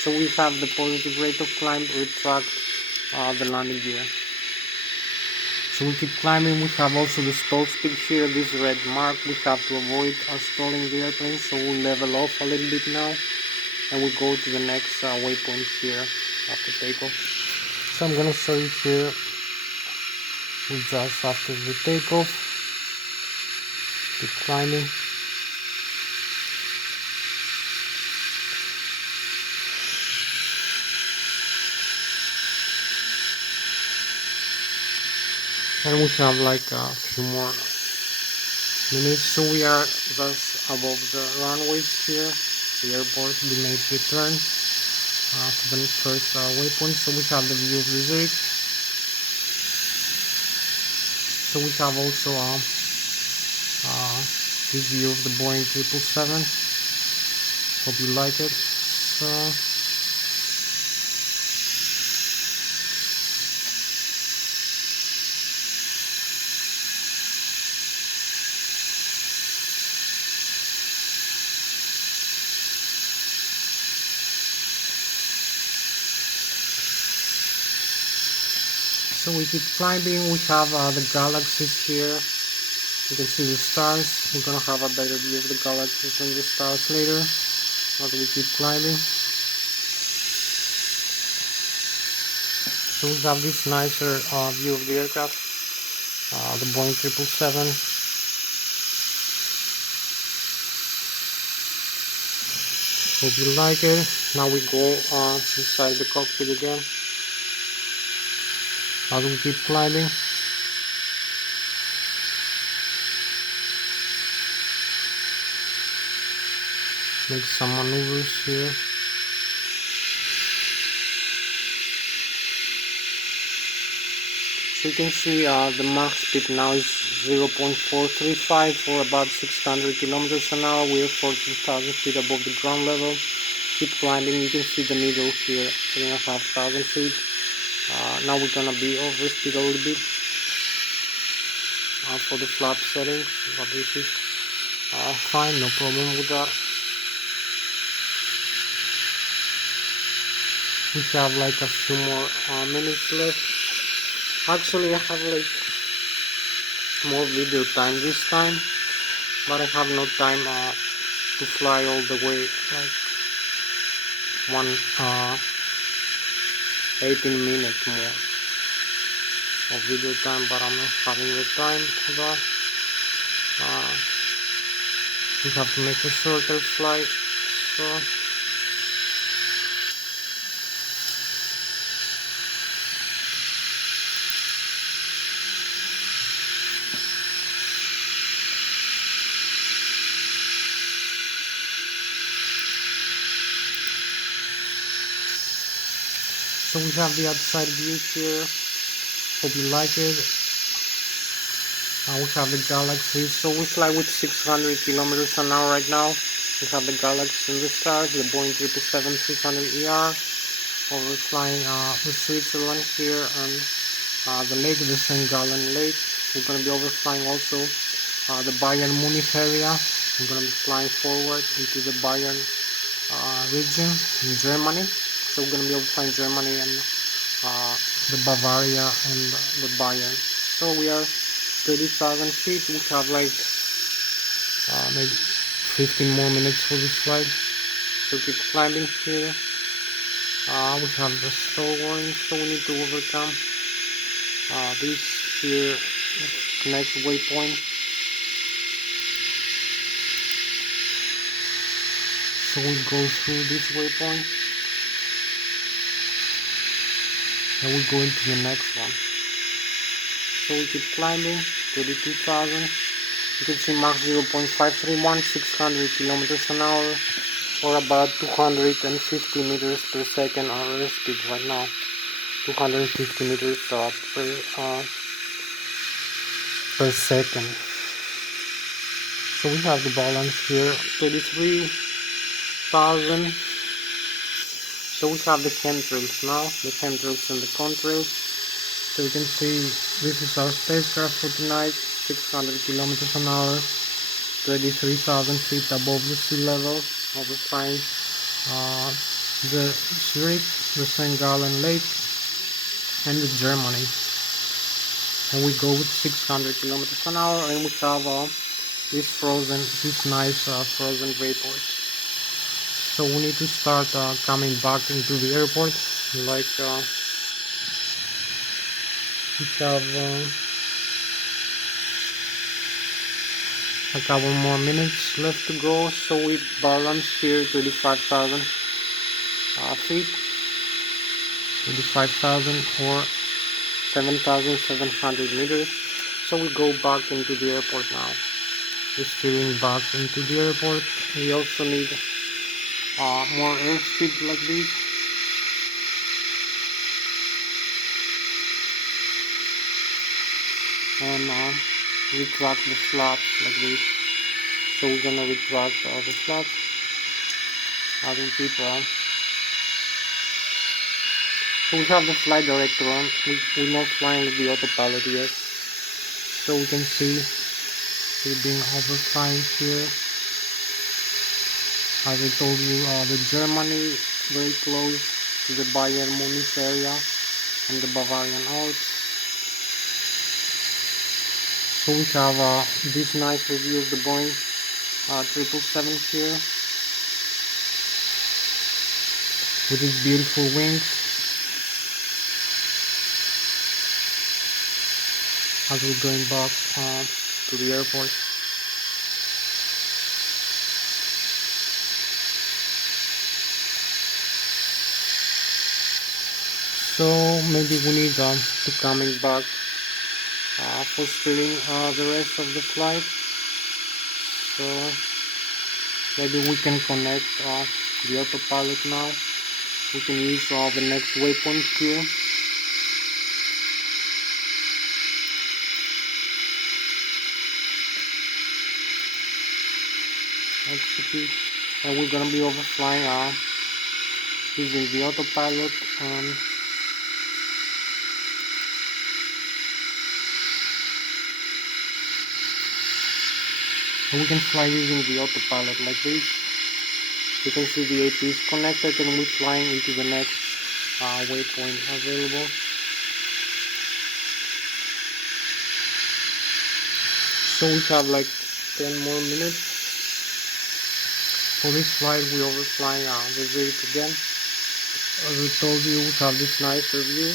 So we have the positive rate of climb, retract the landing gear. So we keep climbing. We have also the stall speed here, this red mark. We have to avoid stalling the airplane, so we'll level off a little bit now. And we go to the next waypoint here after takeoff. So I'm gonna show you here, we just after the takeoff, keep climbing. And we have like a few more minutes, so we are just above the runways here. The airport, we made the turn to the first waypoint, so we have the view of the Zurich. So we have also this view of the Boeing 777. Hope you like it. So we keep climbing. We have the galaxies here. You can see the stars. We're gonna have a better view of the galaxies and the stars later as we keep climbing. So we have this nicer view of the aircraft, the Boeing 777. Hope you like it. Now we go inside the cockpit again. As we keep climbing. Make some maneuvers here. So you can see the max speed now is 0.435 for about 600 kilometers an hour. We are 14,000 feet above the ground level. Keep climbing. You can see the needle here, 3,500 feet. Now we're gonna be over speed a little bit for the flap settings, but this is fine, no problem with that. We have like a few more minutes left. Actually, I have like more video time this time, but I have no time to fly all the way, like 18 minutes more of video time, but I'm not having the time for that. We have to make a shorter flight, so we have the outside view here. Hope you like it. We have the Galaxy, so we fly with 600 kilometers an hour right now. We have the Galaxy in the stars, the Boeing 777-300ER. We're flying the Switzerland here and the lake, the St. Gallen Lake. We're going to be overflying also the Bayern Munich area. We're going to be flying forward into the Bayern region in Germany. So we're going to be overflying Germany and the Bavaria and the Bayern. So we are 30,000 feet. We have like maybe 15 more minutes for this flight. So keep climbing here. We have the stall warning, so we need to overcome this here next waypoint. So we go through this waypoint and we go into the next one. So we keep climbing, 32,000. You can see Mach 0.531, 600 kilometers an hour, or about 250 meters per second our airspeed right now. 250 meters per second. So we have the balance here, 33,000. So we have the chemtrails now, the chemtrails and the contrails. So you can see this is our spacecraft for tonight, 600 kilometers an hour, 33,000 feet above the sea level, overflying the Zurich, the St. Gallen Lake, and the Germany. And we go with 600 kilometers an hour, and we have this nice frozen vapor. So we need to start coming back into the airport, like we have a couple more minutes left to go. So we balance here 35,000 feet, 35,000 or 7,700 meters. So we go back into the airport now. We're steering back into the airport. We also need more airspeed like this. And retract the flaps like this. So we're gonna retract all the flaps as we keep on. So we have the flight director on. We're not flying with the autopilot yet. So we can see we're being overflying here. As I told you, the Germany very close to the Bayern Munich area and the Bavarian Alps. So we have this nice review of the Boeing 777 here with its beautiful wings. As we're going back to the airport. So maybe we need to coming back for steering the rest of the flight. So maybe we can connect the autopilot now. We can use the next waypoint here. Execute, and we're gonna be overflying using the autopilot. And we can fly using the autopilot like this. You can see the AP is connected and we're flying into the next waypoint available. So we have like 10 more minutes. For this flight we overflying the Zurich again. As I told you, we have this nice review.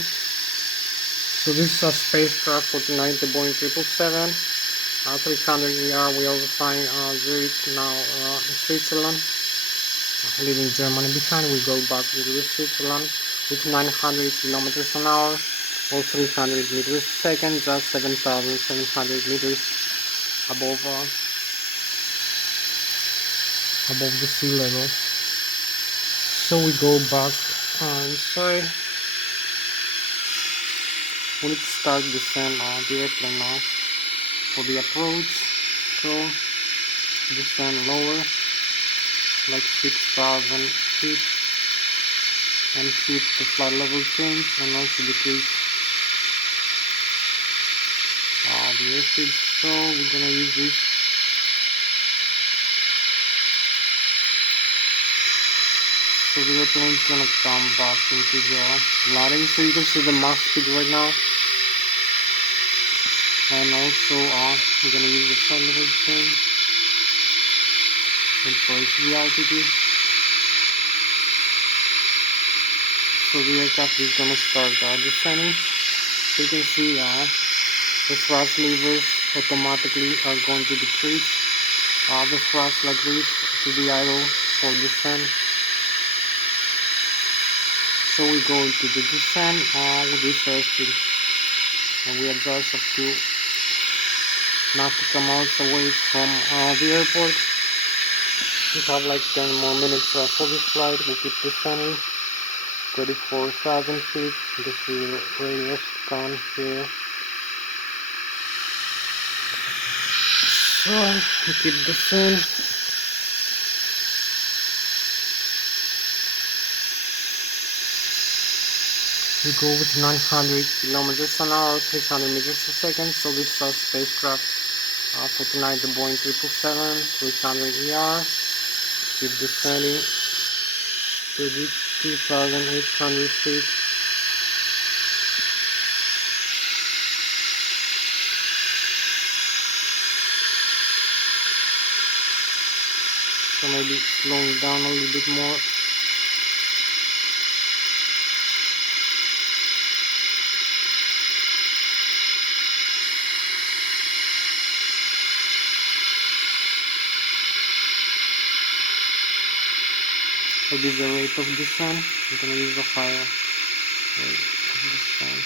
So this is a spacecraft 49, the Boeing 777. 300 we overflying Zurich now in Switzerland. Leaving Germany behind, we go back into Switzerland with 900 kilometers an hour or 300 meters a second, just 7,700 meters above the sea level. So we go back inside. We need to start descend the airplane now for the approach. So descend lower, like 6,000 feet, and keep the flight level change, and also decrease the airspeed. So we're gonna use this. So the airplane is gonna come back into the landing. So you can see the max speed right now, and also we're gonna use the flight level change and press the altitude. So the aircraft is gonna start descending. So you can see the thrust levers automatically are going to decrease the thrust like this to the idle for descent. So we go into the descent with this airspeed, and we adjust up to nautical miles away from the airport. We have like 10 more minutes for this flight. We keep descending 34,000 feet. You can see the radius count here. So we keep descending. We go with 900 kilometers an hour, 300 meters a second. So this is our spacecraft 49, the Boeing 777, 300 ER. Keep descending to the 2,800 feet. So maybe slowing down a little bit more. So this is the rate of descent. I'm going to use a higher rate of descent.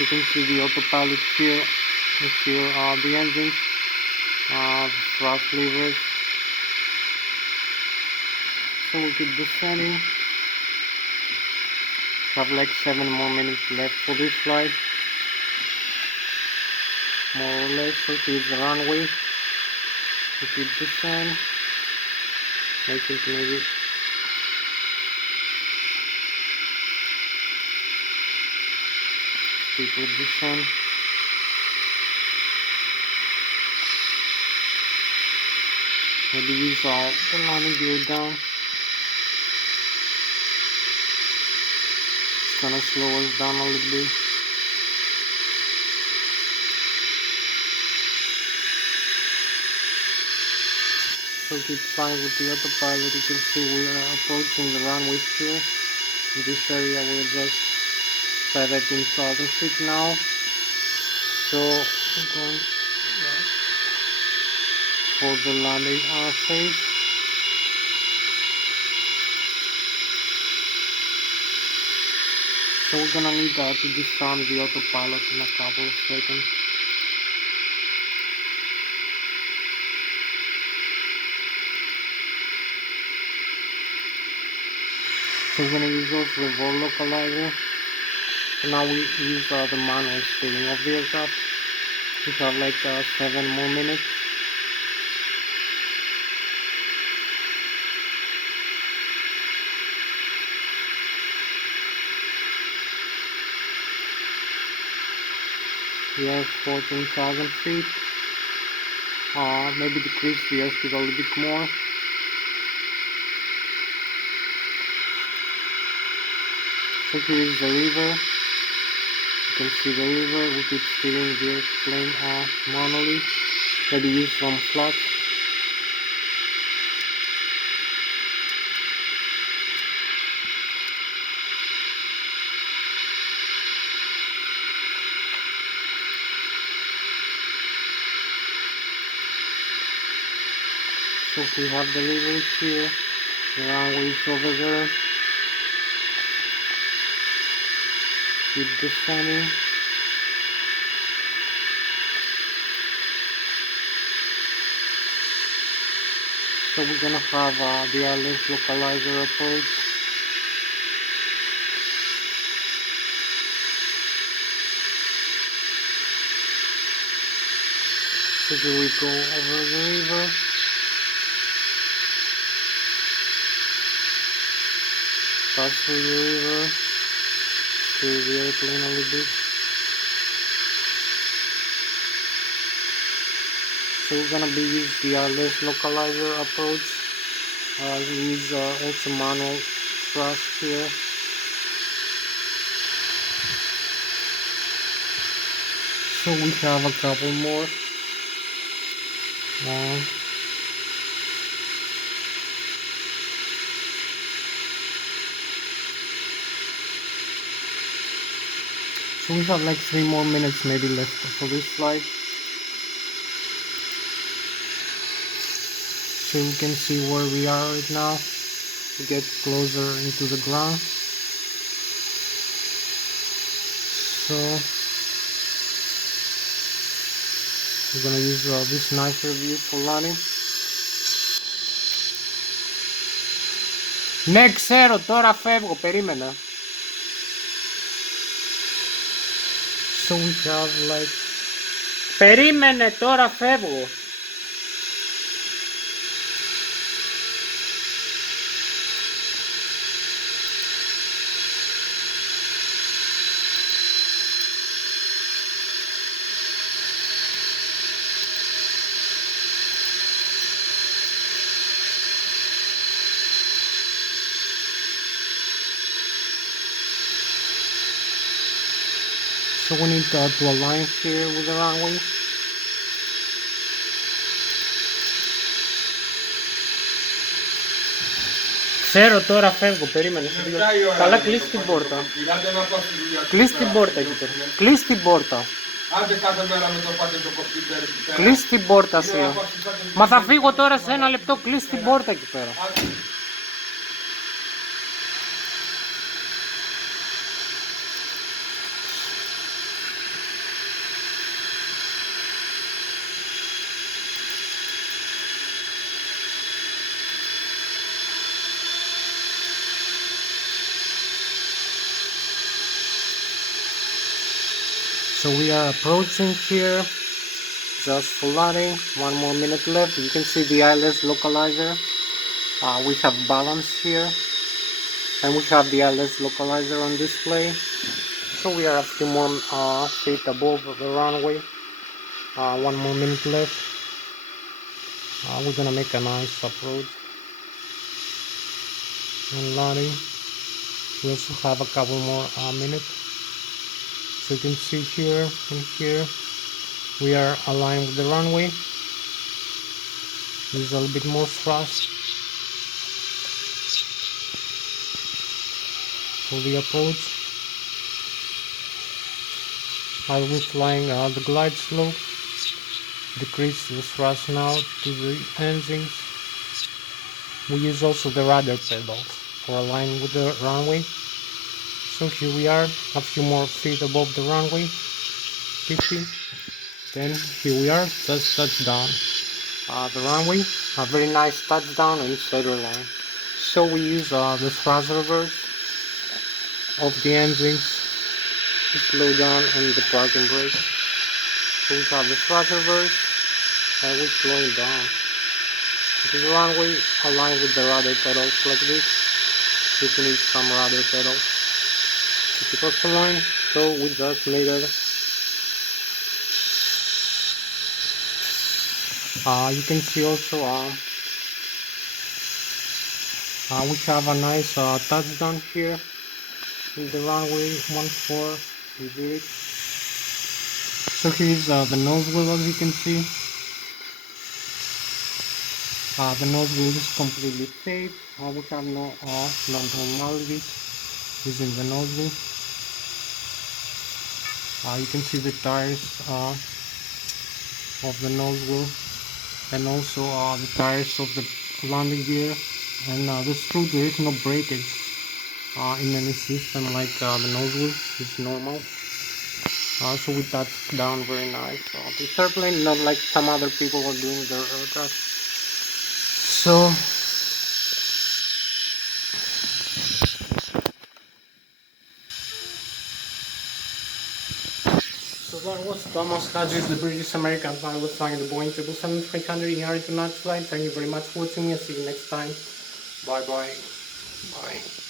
You can see the autopilot here. You feel the engine, the thrust levers. So we keep descending. Have like 7 more minutes left for this flight. More or less. So here's the runway. We keep descending. I think maybe people descend. Maybe use the landing gear down. It's gonna slow us down a little bit. So keep flying with the autopilot. You can see we are approaching the runway here. In this area we're just 17,000 feet now. So we're going back. for the landing phase. So we're gonna need to disarm the autopilot in a couple of seconds. So we're gonna use also the vol localizer. So now we use the manual steering of the aircraft. We have like 7 more minutes. We have 14,000 feet. Maybe decrease the airspeed a little bit more. So here is the river. You can see the river. We keep steering the airplane manually. That is from Flught. So we have the river here. The runway is over there. Keep descending. So we're gonna have the Lszh localizer approach. So here we go over the river. Pass through the river. Steer the airplane a little bit. So we're gonna be use the Lszh localizer approach. We use also manual thrust here. So we have a couple more. So we have like 3 more minutes maybe left for this flight. So we can see where we are right now. We get closer into the ground. So we're gonna use this nicer view for landing. Ναι, ξέρω, τώρα φεύγω, περίμενα. So we have like... Περίμενε, τώρα φεύγω. So we need to align here with the runway. Ξέρω, τώρα φεύγω, περίμενε. Καλά, κλείσει την πόρτα. Κλείσει την πόρτα εκεί πέρα. Κλείσει την πόρτα. Άντε κάθε μέρα με το πάτε το κομπιούτερ εκεί πέρα. Κλείσει την πόρτα, σου λέω. Μα θα φύγω τώρα σε 1 λεπτό, κλείσει την πόρτα εκεί πέρα. So we are approaching here, just for landing. 1 more minute left. You can see the Lszh localizer. We have balance here, and we have the Lszh localizer on display. So we are a few more feet above the runway. 1 more minute left. We're gonna make a nice approach and landing. We also have a couple more minutes. So you can see here and here we are aligned with the runway. Use a little bit more thrust for the approach. I will be flying the glide slope. decrease the thrust now to the engines. We use also the rudder pedals for aligning with the runway. So here we are, a few more feet above the runway, 50. Then here we are, just touchdown. The runway, a very nice touchdown and center line. So we use the thrust reverse of the engines to slow down and the parking brake. So we have the thrust reverse and we slow it down. The runway aligned with the rudder pedals like this. You can use some rudder pedals to keep us aligned. So we just made it. You can see also we have a nice touchdown here in the runway 14. We did it. So here is the nose wheel, as you can see. The nose wheel is completely safe. We have no non-normalities using the nose wheel. You can see the tires of the nose wheel, and also the tires of the landing gear. And this true, there is no breakage in any system like the nose wheel. It's normal. So we touched down very nice. This airplane, not like some other people are doing their aircraft. So that was Thomas Hatsios, the British American pilot flying the Boeing 777-300 in air to night flight. Thank you very much for watching me. See you next time. Bye bye. Bye.